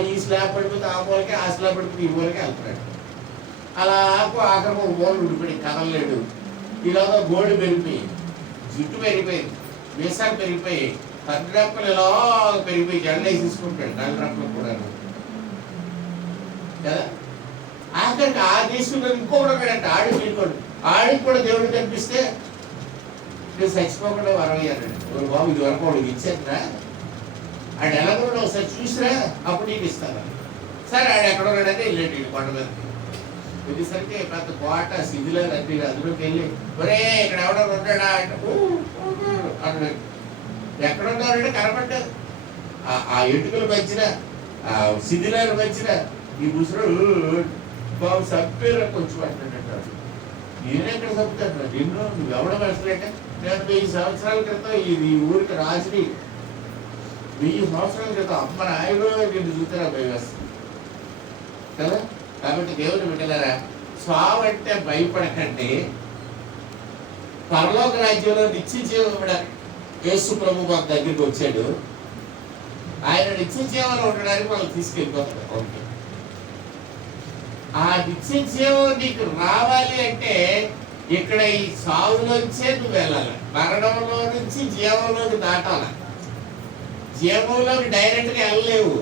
ఈ స్లాబ్ పడిపోతే ఆ మూలకి, ఆ స్లాబ్ పడిపోతే ఈ మూలకి వెళ్తున్నాడు. అలా ఆఖరి ఒక మూల ఉండిపోయి కదలలేడు. ఈలోగా గోడు పెరిగిపోయి, జుట్టు పెరిగిపోయింది, మీసాలు పెరిగిపోయి, కర్రప్పలు ఎలా పెరిగిపోయి జెండా తీసుకుంటాడు నల్లరప్పలు కూడా కదా. ఆఖరికి ఆ దేశంలో ఇంకొకటి ఉన్నాడంటే ఆడికి వెళ్ళిపోడు. ఆడికి కూడా దేవుడు కనిపిస్తే నేను చచ్చిపోకుండా వరం అయ్యానండి. ఓ బాబు ఇది వరకు వాడికి ఇచ్చేద్దా, ఆడు ఎలా కూడా ఒకసారి చూసిరా అప్పుడు నీకు ఇస్తాను. సరే ఆడు ఎక్కడ ఉన్నాడంటే వెళ్ళండి కొండ మీదకి. వెళ్ళేసరికి పెద్ద కోట శిథిలో రద్దీ అందులోకి వెళ్ళి ఒరే ఇక్కడ ఎవడో ఉన్నాడా అంటే అన్నాడు. ఎక్కడ ఉన్నారంటే కనపడ్డారు. ఆ ఎటుకలు మధ్యన ఆ శిథిలాలు మధ్యన ఈ ముసరుడు బాబు చంపేరా కొంచెం అంటాడు. నేనెక్కడ చంపుతాను నిన్ను, నువ్వు ఎవడ మనుషులంటే నేను 1000 సంవత్సరాల క్రితం ఇది ఊరికి రాజుని, 1000 సంవత్సరాల క్రితం అమ్మ నాయుడు నిన్ను చూస్తారా భయం వేస్తుంది కదా. కాబట్టి దేవుని బిడ్డలారా, చావు అంటే భయపడకండి. పరలోక రాజ్యంలో నిత్య జీవం యేసు ప్రభు మన దగ్గరికి వచ్చాడు. ఆయన నిత్య జీవంలో ఉండడానికి మనం తీసుకెళ్ళిపోతాడు. ఓకే, ఆ నిత్య జీవం నీకు రావాలి అంటే ఇక్కడ ఈ చావులోంచే నువ్వు వెళ్ళాలి. మరణంలో నుంచి జీవంలోకి దాటాలి. జీవంలోకి డైరెక్ట్గా వెళ్ళలేవు,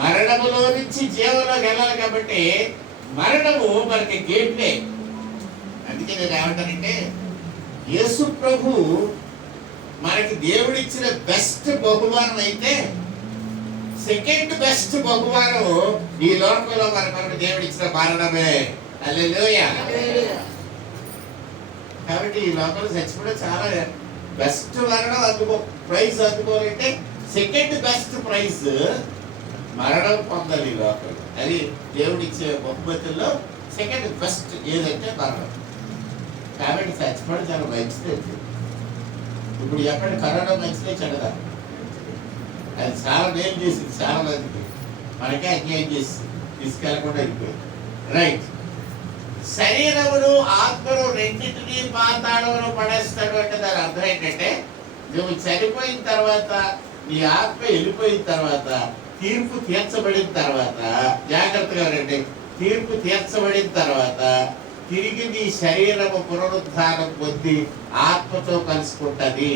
మరణములో నుంచి జీవంలోకి వెళ్ళాలి. కాబట్టి మరణము మనకి గేట్వే. అందుకే నేను ఏమంటానంటే, యేసు ప్రభు మనకి దేవుడిచ్చిన బెస్ట్ బహుమానం అయితే సెకండ్ బెస్ట్ బహుమానం ఈ లోకంలో మనకు దేవుడిచ్చిన మరణమే. హల్లెలూయా. కాబట్టి ఈ లోకంలో చచ్చిపోవడం చాలా బెస్ట్ మరణం. ప్రైజ్ అందుకోవాలంటే సెకండ్ బెస్ట్ ప్రైజ్ మరణం పొందాలి ఈ లోకంలో. అది దేవుడిచ్చే బహుమతుల్లో సెకండ్ బెస్ట్ ఏదంటే మరణం. కాబట్టి చచ్చిపోవడం చాలా మంచిది. ఇప్పుడు ఎక్కడ కరోనా మంచిదే చెడదా, అది చాలా మేలు చేసింది చాలా మందికి, మనకే అన్యాయం చేసి తీసుకెళ్ళకుండా అయిపోయింది. రైట్, శరీరమును ఆత్మను రెండింటినీ పాతాళంలో పడేస్తాడు అంటే దాని అర్థం ఏంటంటే, నువ్వు చనిపోయిన తర్వాత నీ ఆత్మ వెళ్ళిపోయిన తర్వాత తీర్పు తీర్చబడిన తర్వాత, జాగ్రత్తగా రండి, తీర్పు తీర్చబడిన తర్వాత తిరిగి నీ శరీరము పునరుద్ధానం పొంది ఆత్మతో కలుసుకుంటది.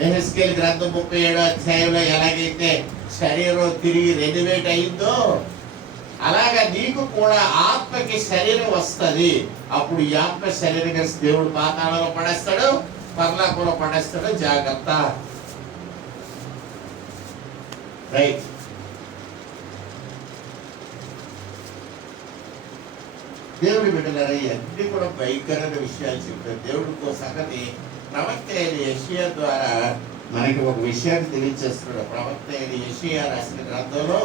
యెహెజ్కేలు గ్రంథం 37వ అధ్యాయంలో ఎలాగైతే శరీరం తిరిగి రెన్యువేట్ అయిందో అలాగా నీకు కూడా ఆత్మకి శరీరం వస్తుంది. అప్పుడు ఈ ఆత్మ శరీరం కలిసి దేవుడు పాతాళంలో పడేస్తాడు, పరలోకంలో పడేస్తాడు. జాగ్రత్త. రైట్, దేవుడి బిడ్డలారా, అన్ని కూడా భయంకరమైన విషయాలు చెప్పారు. దేవుడికి సంగతి ప్రవక్త అయిన యెషయా ద్వారా మనకి ఒక విషయాన్ని తెలియజేస్తున్నాడు. ప్రవక్త అయిన యెషయా రాసిన గ్రంథంలో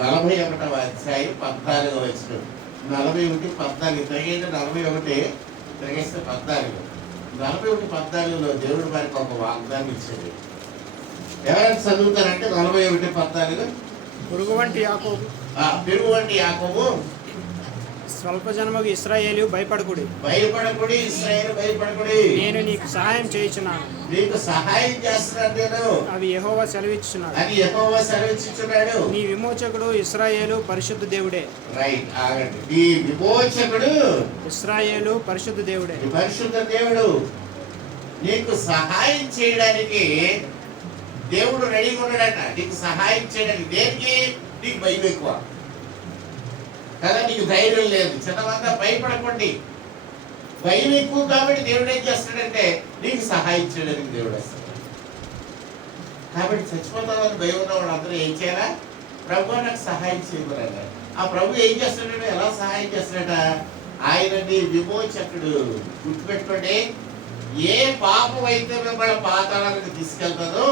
41వ అధ్యాయం 14వ వచనం. 41, 14 తిరిగేది 41 తిరిగేస్తే 14. 41, 14లో దేవుడు మనకి ఒక వాగ్దానం ఇచ్చాడు. ఎవరైనా చదువుతారంటే 41, 14 పురుగు వంటి యాకోబు, పెరుగు వంటి యాకోబు స్వల్ప జన్మకు ఇశ్రాయేలు భయపడకుడి, భయపడకుడి, ఇశ్రాయేలు భయపడకుడి, నేను నీకు సహాయం చేయుచున్నాను, నీకు సహాయం చేస్తున్నాను నేను, అవి యెహోవా సెలవిచ్చుచున్నాడు, అని యెహోవా సెలవిచ్చుచున్నాడు. నీ విమోచకుడు ఇశ్రాయేలు పరిశుద్ధ దేవుడే. రైట్, ఆగండి. నీ విమోచకుడు ఇశ్రాయేలు పరిశుద్ధ దేవుడే. పరిశుద్ధ దేవుడు నీకు సహాయం చేయడానికి దేవుడు రెడీగా ఉన్నాడట. నీకు సహాయం చేయడానికి. దేనికి? నీకు భయం ఎక్కువ కదా, నీకు ధైర్యం లేదు. చిన్నమంతా భయపడకండి. భయం ఎక్కువ కాబట్టి దేవుడు ఏం చేస్తాడంటే నీకు సహాయం చేయడానికి దేవుడు వస్తాడు. కాబట్టి చచ్చిపోతామని భయం ఉన్న వాళ్ళు అందరూ ఏం చేయాలా? ప్రభు నాకు సహాయం చేయకూడదు. ఆ ప్రభు ఏం చేస్తాడంటే, ఎలా సహాయం చేస్తాడట? ఆయన నీ విమోచకుడు. గుర్తుపెట్టుకోండి, ఏ పాపం అయితే మిమ్మల్ని పాతాళానికి తీసుకెళ్తాదో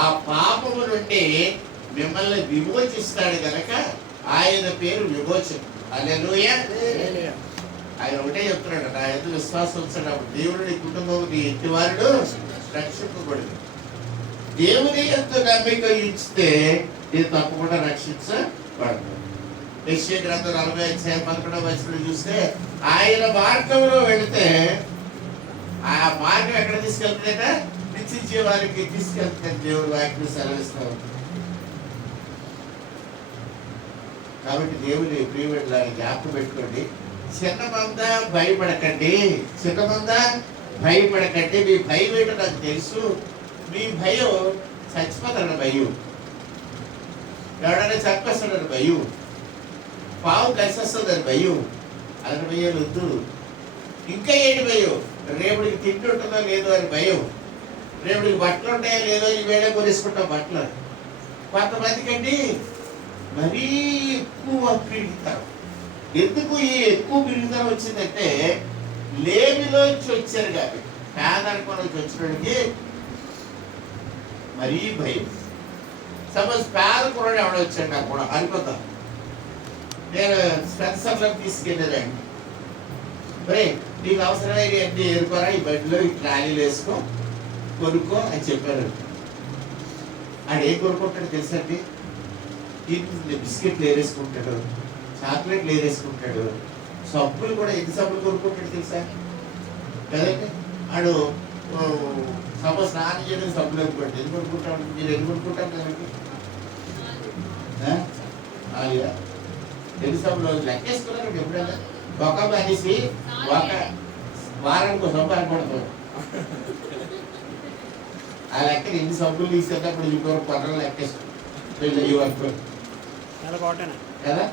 ఆ పాపము నుండి మిమ్మల్ని విమోచిస్తాడు కనుక ఆయన పేరు విమోచకుడు. హల్లెలూయా. ఆయన ఒకటే చెప్తున్నాడు, నా యందు విశ్వాసం ఉంచండి, అప్పుడు దేవుడు నీ కుటుంబం నీ ఇంటి వారుడు రక్షింపబడింది. దేవుని యందు నమ్మిక ఇస్తే నేను తప్పకుండా రక్షించబడతాను. యెషయా గ్రంథం 40 అధ్యాయం 11వ వచనం చూస్తే, ఆయన మార్గంలో వెళితే ఆ మార్గం ఎక్కడ తీసుకెళ్తుందట? నిత్య జీవానికి తీసుకెళ్తుంది. దేవుడు వాక్యం సెలవిస్తాం. కాబట్టి దేవుని ప్రియమైన జ్ఞాపకం పెట్టుకోండి. చిన్నమంద భయపడకండి, చిన్నమంద భయపడకండి. మీ భయం ఏంటో నాకు తెలుసు. మీ భయం చచ్చిపోతాడని భయం, ఎవడైనా చంపేస్తాడని భయం, పావు కలిసేస్తుందని భయం. అలాంటి భయాలు వద్దు. ఇంకా ఏంటి భయం? రేపటికి తిండి ఉంటుందో లేదో అని భయం, రేపటికి బట్టలు ఉంటాయో లేదో ఈ వేళ కొనేసుకుంటాం బట్టలు. కొంతమందికి అండి మరీ ఎక్కువ పీడితారు. ఎందుకు ఈ ఎక్కువ పీడితనం వచ్చిందంటే లేమిలోంచి వచ్చారు కాబట్టి. పేదరికం నుంచి వచ్చినోడికి మరీ భయం. సపోజ్ పేదకుడు ఎవడో వచ్చాడు నాకు కూడా అనుకుందాం, నేను స్పెన్సర్లో తీసుకెళ్ళానండి, మరి నీకు అవసరమైన అన్ని ఏరుకోరా, ఈ బండిలో ఈ ట్రాలీలు వేసుకో కొనుక్కో అని చెప్పారు. ఆడు ఏం కొనుక్కుంటాడు తెలుసండి? బిస్కెట్లు ఏరేసుకుంటాడు, చాక్లెట్లు ఏరేసుకుంటాడు, సబ్బులు కూడా ఎన్ని సబ్బులు కొనుక్కుంటాడు తెలుసా కదండి. ఆడు సపోజ్ స్నానం చేయడం సబ్బులు అనుకోండి, ఎందుకు కొనుక్కుంటాడు? మీరు ఎందుకు కొనుక్కుంటారు కదండి? ఎన్ని సబ్బులు లెక్కేసుకున్నారు ఎప్పుడైనా? ఒక మనిషి ఒక వారానికి సబ్బు అనుకుంటాడు. ఆ లెక్క ఎన్ని సబ్బులు తీసేటప్పుడు ఇంకొక పనులు లెక్కేసుకుంటారు కదా.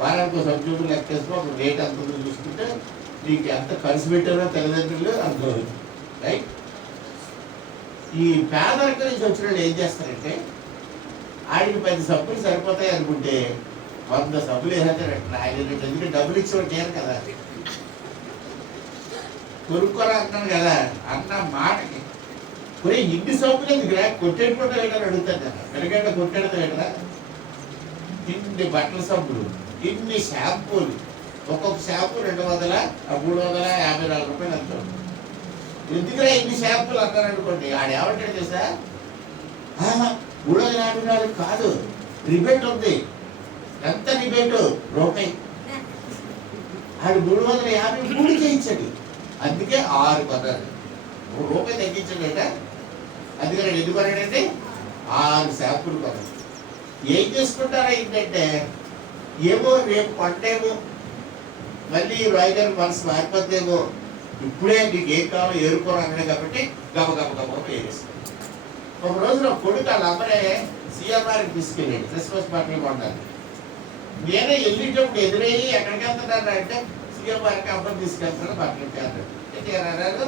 వారానికి సబ్బులు లెక్కేసుకో, ఒక రేట్ ఎంత చూసుకుంటే నీకు ఎంత ఖర్చు పెట్టారో తల్లిదండ్రులు అర్థమవుతుంది, రైట్? ఈ పేదరికం నుంచి వచ్చిన వాళ్ళు ఏం చేస్తారంటే ఆడికి 10 సబ్బులు సరిపోతాయి అనుకుంటే 100 సబ్బులు వేసేస్తారంట. ఎందుకంటే డబ్బులు ఇచ్చేవాడు చేయరు కదా, కొనుక్కోరా అంటాను కదా అన్న మాటకి కొరే ఇన్ని సబ్బులు ఎందుకురా, కొట్టేడుకుంటా వేయడం అడుగుతాను కదా, వెనకంట కొట్టేడుతా వేయడరా. ఇన్ని బట్టల సబ్బులు, ఇన్ని షాంపూలు, ఒక్కొక్క షాంపూ 354 రూపాయలు అంటారు. ఎందుకురా ఇన్ని షాంపూలు అంటారు అనుకోండి, ఆడేమంటాడు చేసా 354 కాదు, రిబేట్ ఉంది. ఎంత రిబేట్? రూపాయి. ఆడు 353 చేయించాడు, అందుకే 6 కొన్నాడు. రూపాయి తగ్గించాడు కదా, అందుకని ఎందుకు కొన్నాడంటే 6 షాంపూలు కొన్నాడు. ఏం చేసుకుంటారా ఏంటంటే ఏమో రేపు కొంటేమో మళ్ళీ రాయిగారి మనసు మారిపోతేమో, ఇప్పుడే నీకు ఏం కావాలో ఏరుకోవాలన్నాడు కాబట్టి గబ ఏరేస్తాడు. ఒక రోజు నా కొడుకు వాళ్ళ అమ్మనే సీఎంఆర్కి తీసుకెళ్ళాడు క్రిస్మస్ బట్టలు కొనడానికి. నేనే వెళ్ళేటప్పుడు ఎదురయ్యి ఎక్కడికి వెళ్తున్నాను అంటే సీఎంఆర్కి అమ్మని తీసుకెళ్తాను బట్టలకి అన్నాడు.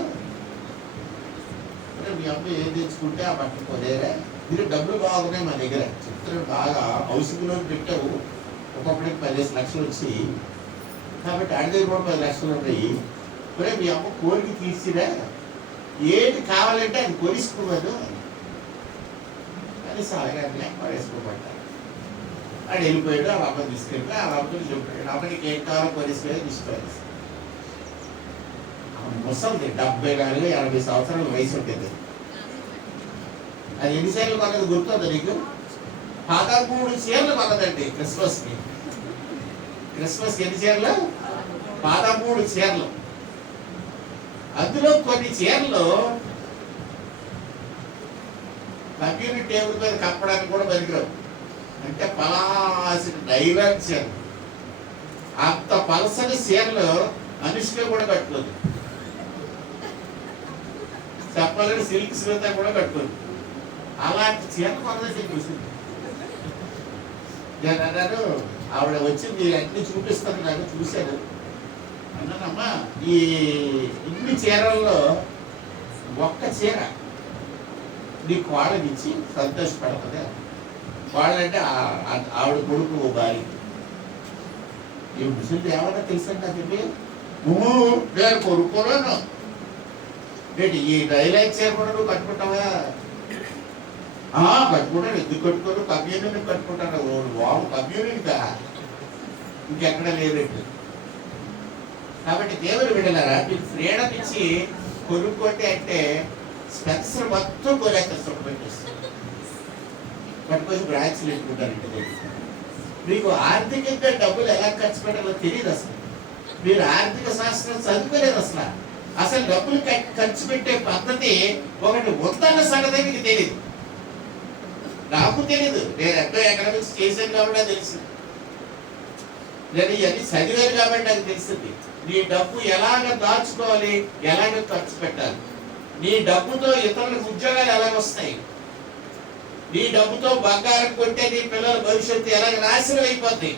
మీ అమ్మ ఏం తెచ్చుకుంటే ఆ బట్టలు కొనేరా, మీరు డబ్బులు బాగున్నాయి మా దగ్గర, చిత్రం బాగా హౌసింగ్ లోన్ పెట్టావు, ఒక్కొక్కడికి 15 లక్షలు వచ్చి కాబట్టి ఆడి దగ్గర కూడా 10 లక్షలు ఉన్నాయి. మరి మీ అమ్మ కోరిక తీర్చిరా, ఏది కావాలంటే అది కొనిసుకోవద్దు అని సాగగానే కొనేసుకోబడ్డాడు. ఆడు వెళ్ళిపోయాడు, ఆ అమ్మ తీసుకెళ్ళి ఆ అమ్మని చెప్పాడు, అమ్మకి ఏం కావాలో కొనేసుకోవాలి తీసుకోవాలి. ముసలిది 74-80 సంవత్సరాల వయసు ఉంటుంది. అది ఎన్నిసార్లు కొన్నది గుర్తుందా నీకు? 13 చీరలు కొన్నదండి క్రిస్మస్కి. క్రిస్మస్కి ఎన్ని చీరలు? 13 చీరలు. అందులో కొన్ని చీరలు కమ్యూనిటీ టేబుల్ మీద కప్పడానికి కూడా పనికిరావు, అంటే పలాసిన డైలాగ్ చీరలు. అంత పలసని చీరలు మనిషిగా కూడా కట్టుకోదు, చెప్పాలని సిల్క్ శ్వేత కూడా కట్టుకోదు. అలాంటి చీరలు కొనదండి చూసింది. నేను అన్నాను, ఆవిడ వచ్చింది అన్ని చూపిస్తాను నాకు, చూశాను అన్నానమ్మా, ఈ ఇన్ని చీరల్లో ఒక్క చీర నీ కోడకి ఇచ్చి సంతోషపడుతుంది. కోడలంటే ఆవిడ కొడుకు భార్య. ఈ ముసలి ఏమన్నా తెలుసండి నాకు చెప్పి, నేను కొనుక్కోలేను ఏంటి ఈ డైలాగ్ చీర కూడా నువ్వు కట్టుకుంటావా? కట్టుకుంటాను. ఎందుకు కట్టుకోను? కమ్యూనిటీ కట్టుకుంటాను. వాడు కమ్యూనిటీగా ఇంకెక్కడ లేదండి. కాబట్టి దేవుడు విడలారా, మీకు ఫ్రీడమ్ ఇచ్చి కొనుక్కోండి అంటే స్పెన్సర్ మొత్తం కొనేస్తారు, పట్టుకొచ్చి బ్రాంచ్లు పెట్టుకుంటారండి. మీకు ఆర్థికంగా డబ్బులు ఎలా ఖర్చు పెట్టాలో తెలియదు అసలు, మీరు ఆర్థిక శాస్త్రం చదువుకోలేదు అసలు. అసలు డబ్బులు ఖర్చు పెట్టే పద్ధతి ఒకటి ఉందన్న సంగతి మీకు తెలియదు, నాకు తెలియదు. నేను ఎంతో ఎకనామిక్స్ చేశాను కాబట్టి తెలిసింది, నేను ఇవన్నీ చదివాను కాబట్టి నాకు తెలిసింది. నీ డబ్బు ఎలాగ దాచుకోవాలి, ఎలాగ ఖర్చు పెట్టాలి, నీ డబ్బుతో ఇతరులకు ఉద్యోగాలు ఎలాగ వస్తాయి, నీ డబ్బుతో బంగారం కొంటే నీ పిల్లల భవిష్యత్తు ఎలాగ నాశనం అయిపోద్ది,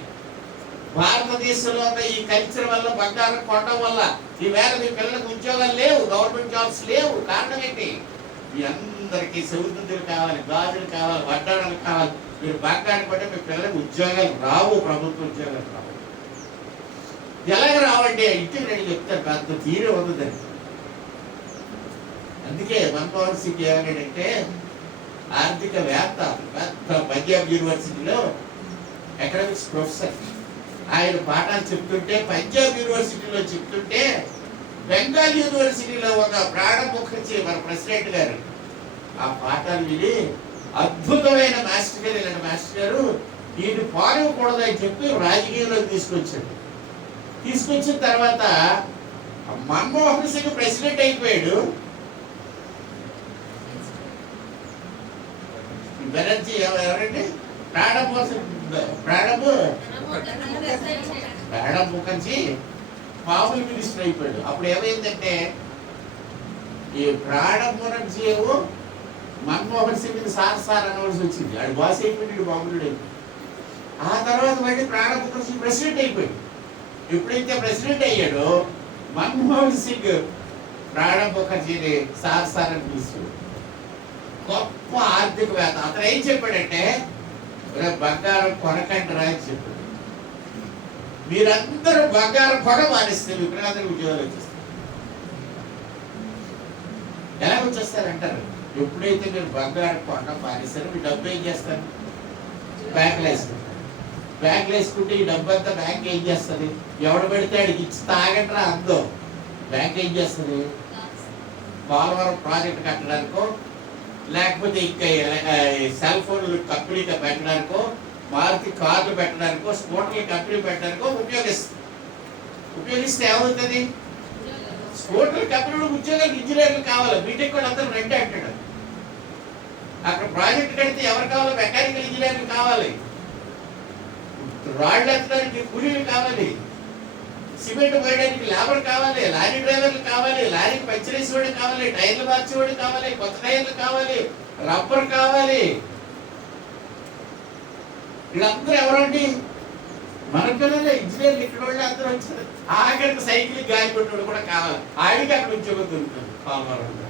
భారతదేశంలో ఉన్న ఈ కల్చర్ వల్ల, బంగారం కొనడం వల్ల ఈవేళ మీ పిల్లలకు ఉద్యోగాలు లేవు, గవర్నమెంట్ జాబ్స్ లేవు. కారణం ఏంటి? మీ అందరికీ చెవుదుద్దులు కావాలి, గాజులు కావాలి, వడ్డాణాలు కావాలి. మీరు బంగారం కొంటే మీ పిల్లలకు ఉద్యోగాలు రావు, ప్రభుత్వ ఉద్యోగాలు రావు. ఎలాగ రావండి? ఇంటికి రెండు చెప్తారు, పెద్ద తీరే ఉండదండి. అందుకే మన్మోహన్ సింగ్ ఏమన్నాడంటే, ఆర్థికవేత్త, పెద్ద పంజాబ్ యూనివర్సిటీలో ఎకనామిక్స్ ప్రొఫెసర్, ఆయన పాఠాలు చెప్తుంటే, పంజాబ్ యూనివర్సిటీలో చెప్తుంటే, బెంగాల్ యూనివర్సిటీలో ఒక ప్రణబ్ ముఖర్జీ మన ప్రెసిడెంట్ గారు ఆ పాఠాలు విని అద్భుతమైన మాస్టర్ గారు, ఇలాంటి మాస్టర్ గారు ఈయన పాల్గొకూడదని చెప్పి రాజకీయంలోకి తీసుకొచ్చాడు. తీసుకొచ్చిన తర్వాత మన్మోహన్ సింగ్ ప్రెసిడెంట్ అయిపోయాడు. బెనర్జీ ఎవరండి? ప్రణబ్ ముఖర్జీ మామూలు మినిస్టర్ అయిపోయాడు. అప్పుడు ఏమైందంటే, ఈ ప్రణబ్ ముఖర్జీ మన్మోహన్ సింగ్ సార్ అనవలసి వచ్చింది. ఆడు బాస్ అయిపోయాడు, మామూలుడు. ఆ తర్వాత మళ్ళీ ప్రణబ్ ముఖర్జీ ప్రెసిడెంట్ అయిపోయాడు. ఎప్పుడైతే ప్రెసిడెంట్ అయ్యాడో మన్మోహన్ సింగ్ ప్రణబ్ ముఖర్జీని సార్ అని పిలుస్తాడు. గొప్ప ఆర్థికవేత్త. అతను ఏం చెప్పాడంటే, బంగారం కొనకంటారా అని చెప్పాడు. మీరందరూ బంగారం కొన మానేస్తే మీ పిల్లలందరూ ఉద్యోగాలు వచ్చేస్తారు. ఎలా వచ్చేస్తారంటారు? ఎప్పుడైతే మీరు బంగారం కొనడం మానేస్తారో మీ డబ్బు ఏం చేస్తారు? బ్యాంకులో వేసుకుంటారు. బ్యాంకులో వేసుకుంటే ఈ డబ్బు అంతా బ్యాంక్ ఏం చేస్తుంది? ఎవడు పెడితే ఆడికి ఇచ్చి తాగంటారా అందో. బ్యాంక్ ఏం చేస్తుంది? పోలవరం ప్రాజెక్ట్ కట్టడానికో, లేకపోతే ఇంకా సెల్ ఫోన్లు కంపెనీగా పెట్టడానికో, మారుతి కార్లు పెట్టడానికో, స్కూటర్లు కంపెనీ పెట్టడానికో ఉపయోగిస్తే ఏమవుతుంది? స్కూటర్లు కంపెనీలు ఉద్యోగాలు ఇంజనీర్లు కావాలి, బీటెక్ వాళ్ళు అందరూ రెండే అంటాడు. అక్కడ ప్రాజెక్ట్ కడితే ఎవరు కావాలి? మెకానికల్ ఇంజనీర్లు కావాలి, రాళ్ళు ఎత్తడానికి కూలీలు కావాలి, సిమెంట్ పోయడానికి లేబర్ కావాలి, లారీ డ్రైవర్లు కావాలి, లారీకి పంచర్ వేసేవాడు కావాలి, టైర్లు మార్చేవాడు కావాలి, కొత్త టైర్లు కావాలి, రబ్బర్ కావాలి. వీళ్ళందరూ ఎవరండి? మన పిల్లలే, ఇంజనీర్లు. ఇక్కడ వాళ్ళు అందరూ వచ్చారు. ఆఖరికి సైకిల్ గాలి కొట్టినోడు కూడా కావాలి. ఆడికి అక్కడ ఉద్యోగం దొరుకుతుంది. పాల్గొనడం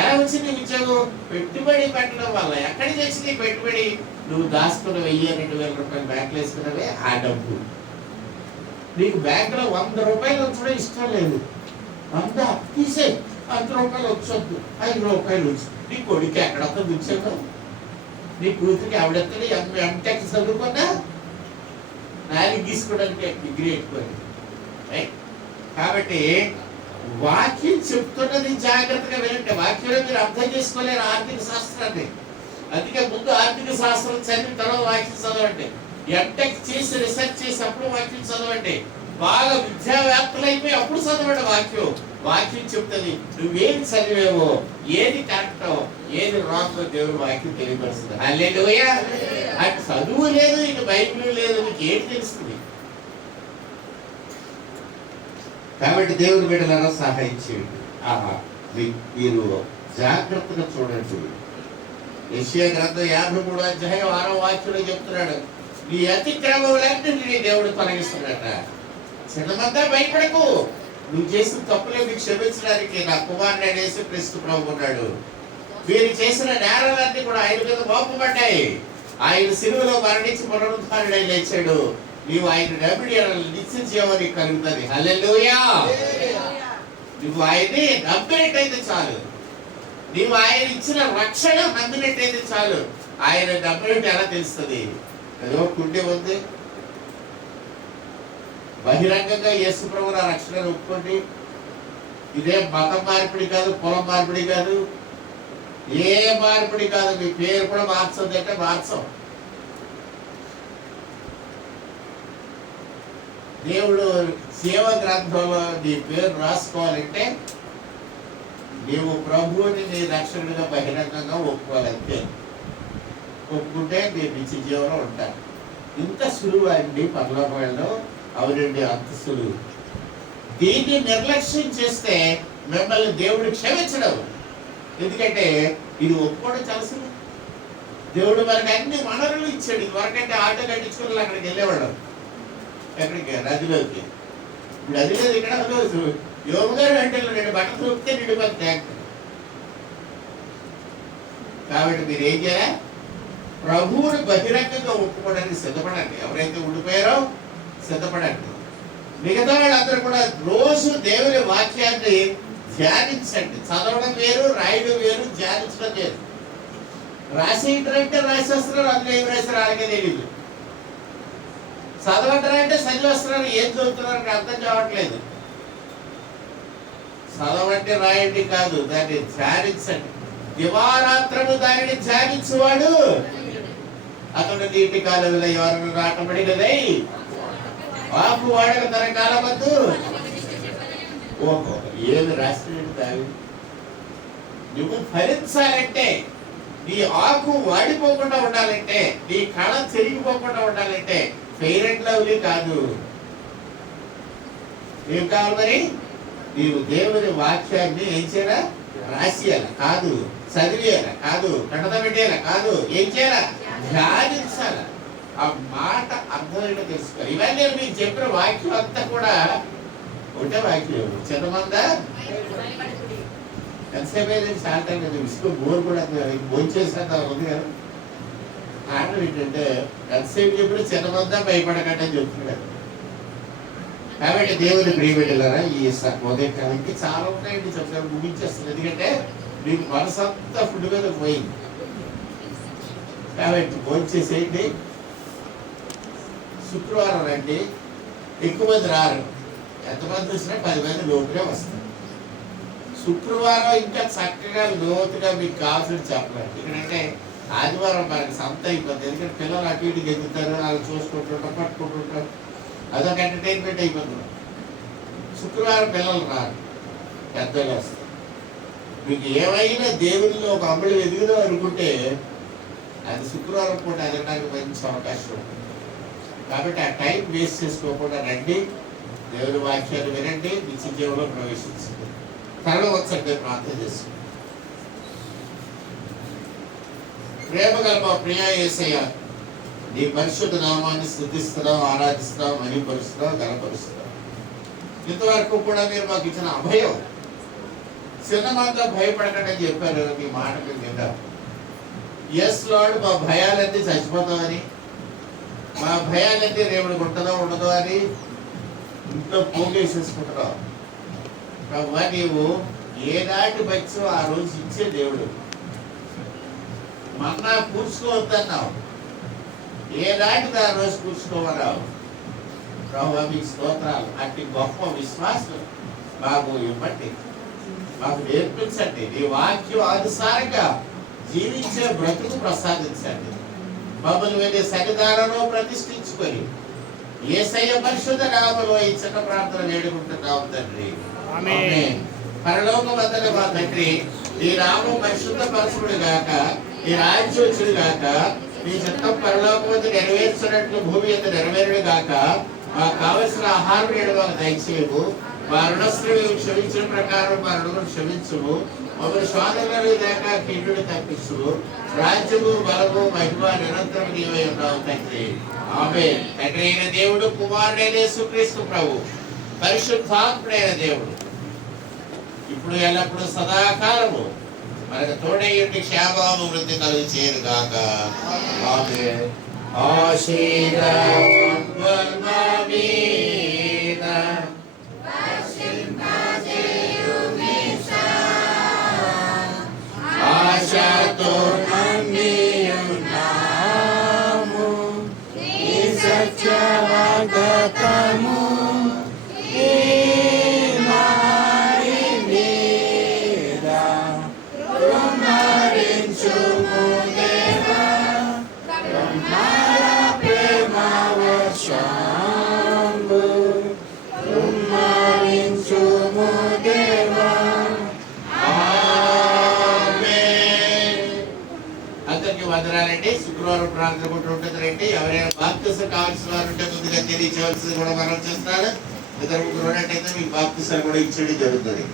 ఎలా వచ్చింది ఉద్యోగం? పెట్టుబడి పెట్టడం వల్ల. ఎక్కడి నుంచి వచ్చింది పెట్టుబడి? నువ్వు దాచుకున్న 1000-2000 రూపాయలు బ్యాంకులు వేసుకున్నవే ఆ డబ్బు. నీకు బ్యాంకులో 100 రూపాయలు వచ్చడం ఇష్టం లేదు, 100 తీసే, 100 రూపాయలు వచ్చొద్దు, 5 రూపాయలు వచ్చు. నీ కొడుకు ఎక్కడొక్క ఉద్యోగం? నీ కూతురికి ఆవిడెత్తడి ఎంటెక్ చదువుకున్నా 4 గీసుకోవడానికి డిగ్రీ ఎక్కువైంది. కాబట్టి వాక్యం చెప్తున్నది జాగ్రత్తగా వినండి. వాక్యంలో మీరు అర్థం చేసుకోలేరు ఆర్థిక శాస్త్రాన్ని. అందుకే ముందు ఆర్థిక శాస్త్రం చదివిన తర్వాత వాక్యం చదవండి. ఎంటెక్ చేసి రీసెర్చ్ చేసి అప్పుడు వాక్యం చదవండి. బాగా విద్యావేత్తలు అయిపోయి అప్పుడు చదవండి వాక్యం. వాక్యం చెప్తుంది నువ్వేది చదివేవో, ఏది కరెక్టో, ఏది రాంగో దేవుడు వాక్యం తెలియపరుస్తుంది. హల్లెలూయా. అటు చదువు లేదు, ఇటు బైబిల్ లేదు, మీకు ఏంటి తెలుస్తుంది? కాబట్టి దేవుడు బిడ్డలను సహాయం చేయండి. మీరు జాగ్రత్తగా చూడండి. యెషయా గ్రంథం 53 వాక్యంలో చెప్తున్నాడు, నీ అతిక్రమములన్నిటినీ దేవుడు తొలగిస్తున్నాడట. చిన్నమంతా భయపడకు, నువ్వు చేసిన తప్పులే మీకు క్షమించడానికి నా కుమారుడు అనేసి క్రీస్తు ప్రభువు ఉన్నాడు. మీరు చేసిన నేరాలన్నీ కూడా ఆయన మీద మోపబడ్డాయి. ఆయన సిలువలో మరణించి పునరుద్ధారుడై లేచాడు. నీవు ఆయన నమ్మిడి నిత్య జీవం కలుగుతుంది. హల్లెలూయా. నువ్వు ఆయన్ని నమ్మినట్టయితే చాలు. నీవు ఆయన ఇచ్చిన రక్షణ నమ్మినట్టయితే చాలు. ఆయన నమ్మినట్టు ఎలా తెలుస్తుంది? ఏదో కుండే ఉంది, బహిరంగంగా యేసు ప్రభువుల రక్షణను ఒప్పుకోండి. ఇదే మతం మార్పిడి కాదు, కులం మార్పిడి కాదు, ఏ మార్పిడి కాదు. మీ పేరు కూడా మార్చొద్దు అంటే మార్చం. దేవుడు సేవ గ్రంథంలో నీ పేరు రాసుకోవాలంటే నీవు ప్రభువుని నీ రక్షకుడిగా బహిరంగంగా ఒప్పుకోవాలంటే. ఒప్పుకుంటే నీ నిత్య జీవనం ఉంటారు. ఇంత సులువు అండి పరలోకంలో. అవునండి, అంత సులువు. దీన్ని నిర్లక్ష్యం చేస్తే మిమ్మల్ని దేవుడు క్షమించడం. ఎందుకంటే ఇది ఒప్పుకోవడం చాలా సులువు. దేవుడు మనకి అన్ని వనరులు ఇచ్చాడు. వరకంటే ఆటో కట్టించుకుని అక్కడికి వెళ్ళేవాడు. ఎక్కడికి నదిలోకి. నది లేదు ఇక్కడ. యోగు గారు అంటే 2 బట్టలు చూపితే నిండిపోతుంది ట్యాంక్. కాబట్టి మీరు ఏం చేయాలి? ప్రభువుని బహిరంగంగా ఒప్పుకోవడానికి సిద్ధపడండి. ఎవరైతే ఉండిపోయారో సిద్ధపడండి. మిగతా వాళ్ళందరూ కూడా రోజు దేవుని వాక్యాన్ని ధ్యానించండి. చదవడం వేరు, రాయడం వేరు, ధ్యానించడం వేరు. రాసేంటారంటే రాసేస్తున్నారు, అందులో ఏం రాశారు అలాగే తెలియదు. చదవంటారంటే చదివేస్తున్నారు, ఏం చదువుతున్నారని అర్థం కావట్లేదు. చదవండి రాయండి కాదు, దాన్ని ధ్యానించండి. దివారాత్రము దానిని ధ్యానించువాడు అతడు నీటి కాలంలో ఎవరిని నాటబడినదై ఆకు వాడక తన కాలమద్దు. ఓహో, ఏది రాసినట్టు దావి. నువ్వు ఫలించాలంటే, నీ ఆకు వాడిపోకుండా ఉండాలంటే, నీ కళ చెరిగిపోకుండా ఉండాలంటే ఫెయిర్ అండ్ లవ్లీ కాదు. ఏం కావాలి మరి? నీవు దేవుని వాక్యాన్ని ఏం చేయాలా? రాసియాల కాదు, చదివేయాల కాదు, కడత పెట్టేయాల కాదు, ఏం చేయాల? ధ్యానించాల. ఆ మాట అర్థమైనా తెలుసుకోవాలి. ఇవన్నీ మీకు చెప్పిన వాక్యం అంతా కూడా ఒకటే వాక్యం. చిన్నమంద ఎంతసేపు అయితే చాలా టైం కదా, విసుకు బోర్ కూడా భోజనం చేసినంత ఉంది కదా. కారణం ఏంటంటే ఎంతసేపు చెప్పిన చిన్నమందా భయపడకండి అని చెప్తున్నాడు. కాబట్టి దేవుని ప్రియబిడ్డలారా, ఈ ఉదయకాలానికి చాలా ఉన్నాయండి చెప్తాను, ముగించేస్తుంది. ఎందుకంటే మీకు మనసంతా ఫుడ్ మీద పోయింది. కాబట్టి భోజనం చేసేయండి. శుక్రవారం రండి. ఎక్కువ మంది రారు, ఎంతమంది వచ్చినా 10 మంది లోతుగా వస్తారు. శుక్రవారం ఇంకా చక్కగా లోతుగా మీకు కావాల్సిన చెప్పలేదు. ఎందుకంటే ఆదివారం మనకి సంత అయిపోతుంది. ఎందుకంటే పిల్లలు అటు ఇటు గెలుగుతారు, వాళ్ళు చూసుకుంటుంటారు, పట్టుకుంటుంటారు, అదొక ఎంటర్టైన్మెంట్ అయిపోతుంది. శుక్రవారం పిల్లలు రారు, పెద్దలు వస్తారు. మీకు ఏమైనా దేవునిలో ఒక అమలు ఎదుగుదో అనుకుంటే అది శుక్రవారం పూట ఎదగడానికి మంచి అవకాశం ఉంటుంది. కాబట్టి ఆ టైం వేస్ట్ చేసుకోకుండా రండి, దేవుని వాక్యాలు వినండి, నిత్య జీవంలో ప్రవేశించండి. త్వరలో వచ్చండి, ప్రార్థన చేస్తుంది. ప్రేమ గల మా ప్రియ యేసయ్య, నీ పరిశుద్ధ నామాన్ని స్తుతిస్తున్నాం, ఆరాధిస్తున్నాం, మహిమపరుస్తున్నాం, గణపరుస్తున్నాం. ఇంతవరకు కూడా మీరు మాకు ఇచ్చిన అభయం. చిన్నమంతా భయపడకండి అని చెప్పారు, మీ మాట మేము విందాం. ఎస్ లార్డ్, మా భయాలన్నీ చచ్చిపోతామని, మా భయాలన్నీ రేపుడు ఉంటుందో ఉండదో అని ఇంట్లో పోగేసేసుకుంటున్నావు. ప్రభు, నీవు ఏనాటి బచ్చో ఆ రోజు ఇచ్చే దేవుడు. మన్నా కూర్చుకోవద్దన్నావు, ఏనాటిది ఆ రోజు కూర్చుకోమన్నావు. ప్రభు, మీకు స్తోత్రాలు. అట్టి గొప్ప విశ్వాసం మాకు ఇవ్వండి, మాకు నేర్పించండి. నీ వాక్యం అనుసారంగా జీవించే బ్రతుకు ప్రసాదించండి. మమ్మల్ని వెళ్ళే సన్నిధానంలో ప్రతిష్ఠించుకొని యేసయ్య పరిశుద్ధ నామములో ఈ చిన్న ప్రార్థన వేడుకుంటున్నాము తండ్రి. ఆమేన్. పరలోకమందున్న మా తండ్రి, నీ నామం పరిశుద్ధ పరచుడు గాక, నీ రాజ్యం వచ్చుడు గాక, నీ చిత్తం పరలోకమందు నెరవేర్చినట్లు భూమి మీద నెరవేరుడు గాక. మాకు కావలసిన ఆహారం నేడు మాకు దయచేయము. మా రుణస్తులు క్షమించిన ప్రకారం మా రుణములు క్షమించుము. మమ్మల్ని శోధనలు దాకా కీడుని తప్పించుము. రాజ్యము, బలము, మహిమ నిరంతరం నీవై ఉన్నావు తండ్రి. ఆమేన్. తండ్రి అయిన దేవుడు, కుమారుడైన యేసుక్రీస్తు ప్రభు, పరిశుద్ధాత్ముడైన దేవుడు, ఇప్పుడు ఎల్లప్పుడు సదాకాలము మనకు తోడయ్యుండి క్షేమాము వృద్ధి కలుగు చేయను గాక. ఆమేన్. ఆశతో నమ్మియున్నాము, నీ సత్యవాగ్దానము ఈ మారి మీద కుమ్మరించుము దేవా. కుమ్మర ప్రేమ వర్షంబు కుమ్మరించుము దేవా. అందరికి వందనాలండి. శుక్రవారం ప్రార్థన కూడా ఉంటుంది రండి. ఎవరైనా బాప్తిసం కావాల్సిన వారు ఉంటే ముందుగా తెలియచేయవలసింది కూడా మనం చేస్తున్నాను. ఇద్దరు ముగ్గురు ఉన్నట్టయితే మీకు బాప్తిసాలు కూడా ఇచ్చేయడం జరుగుతుంది.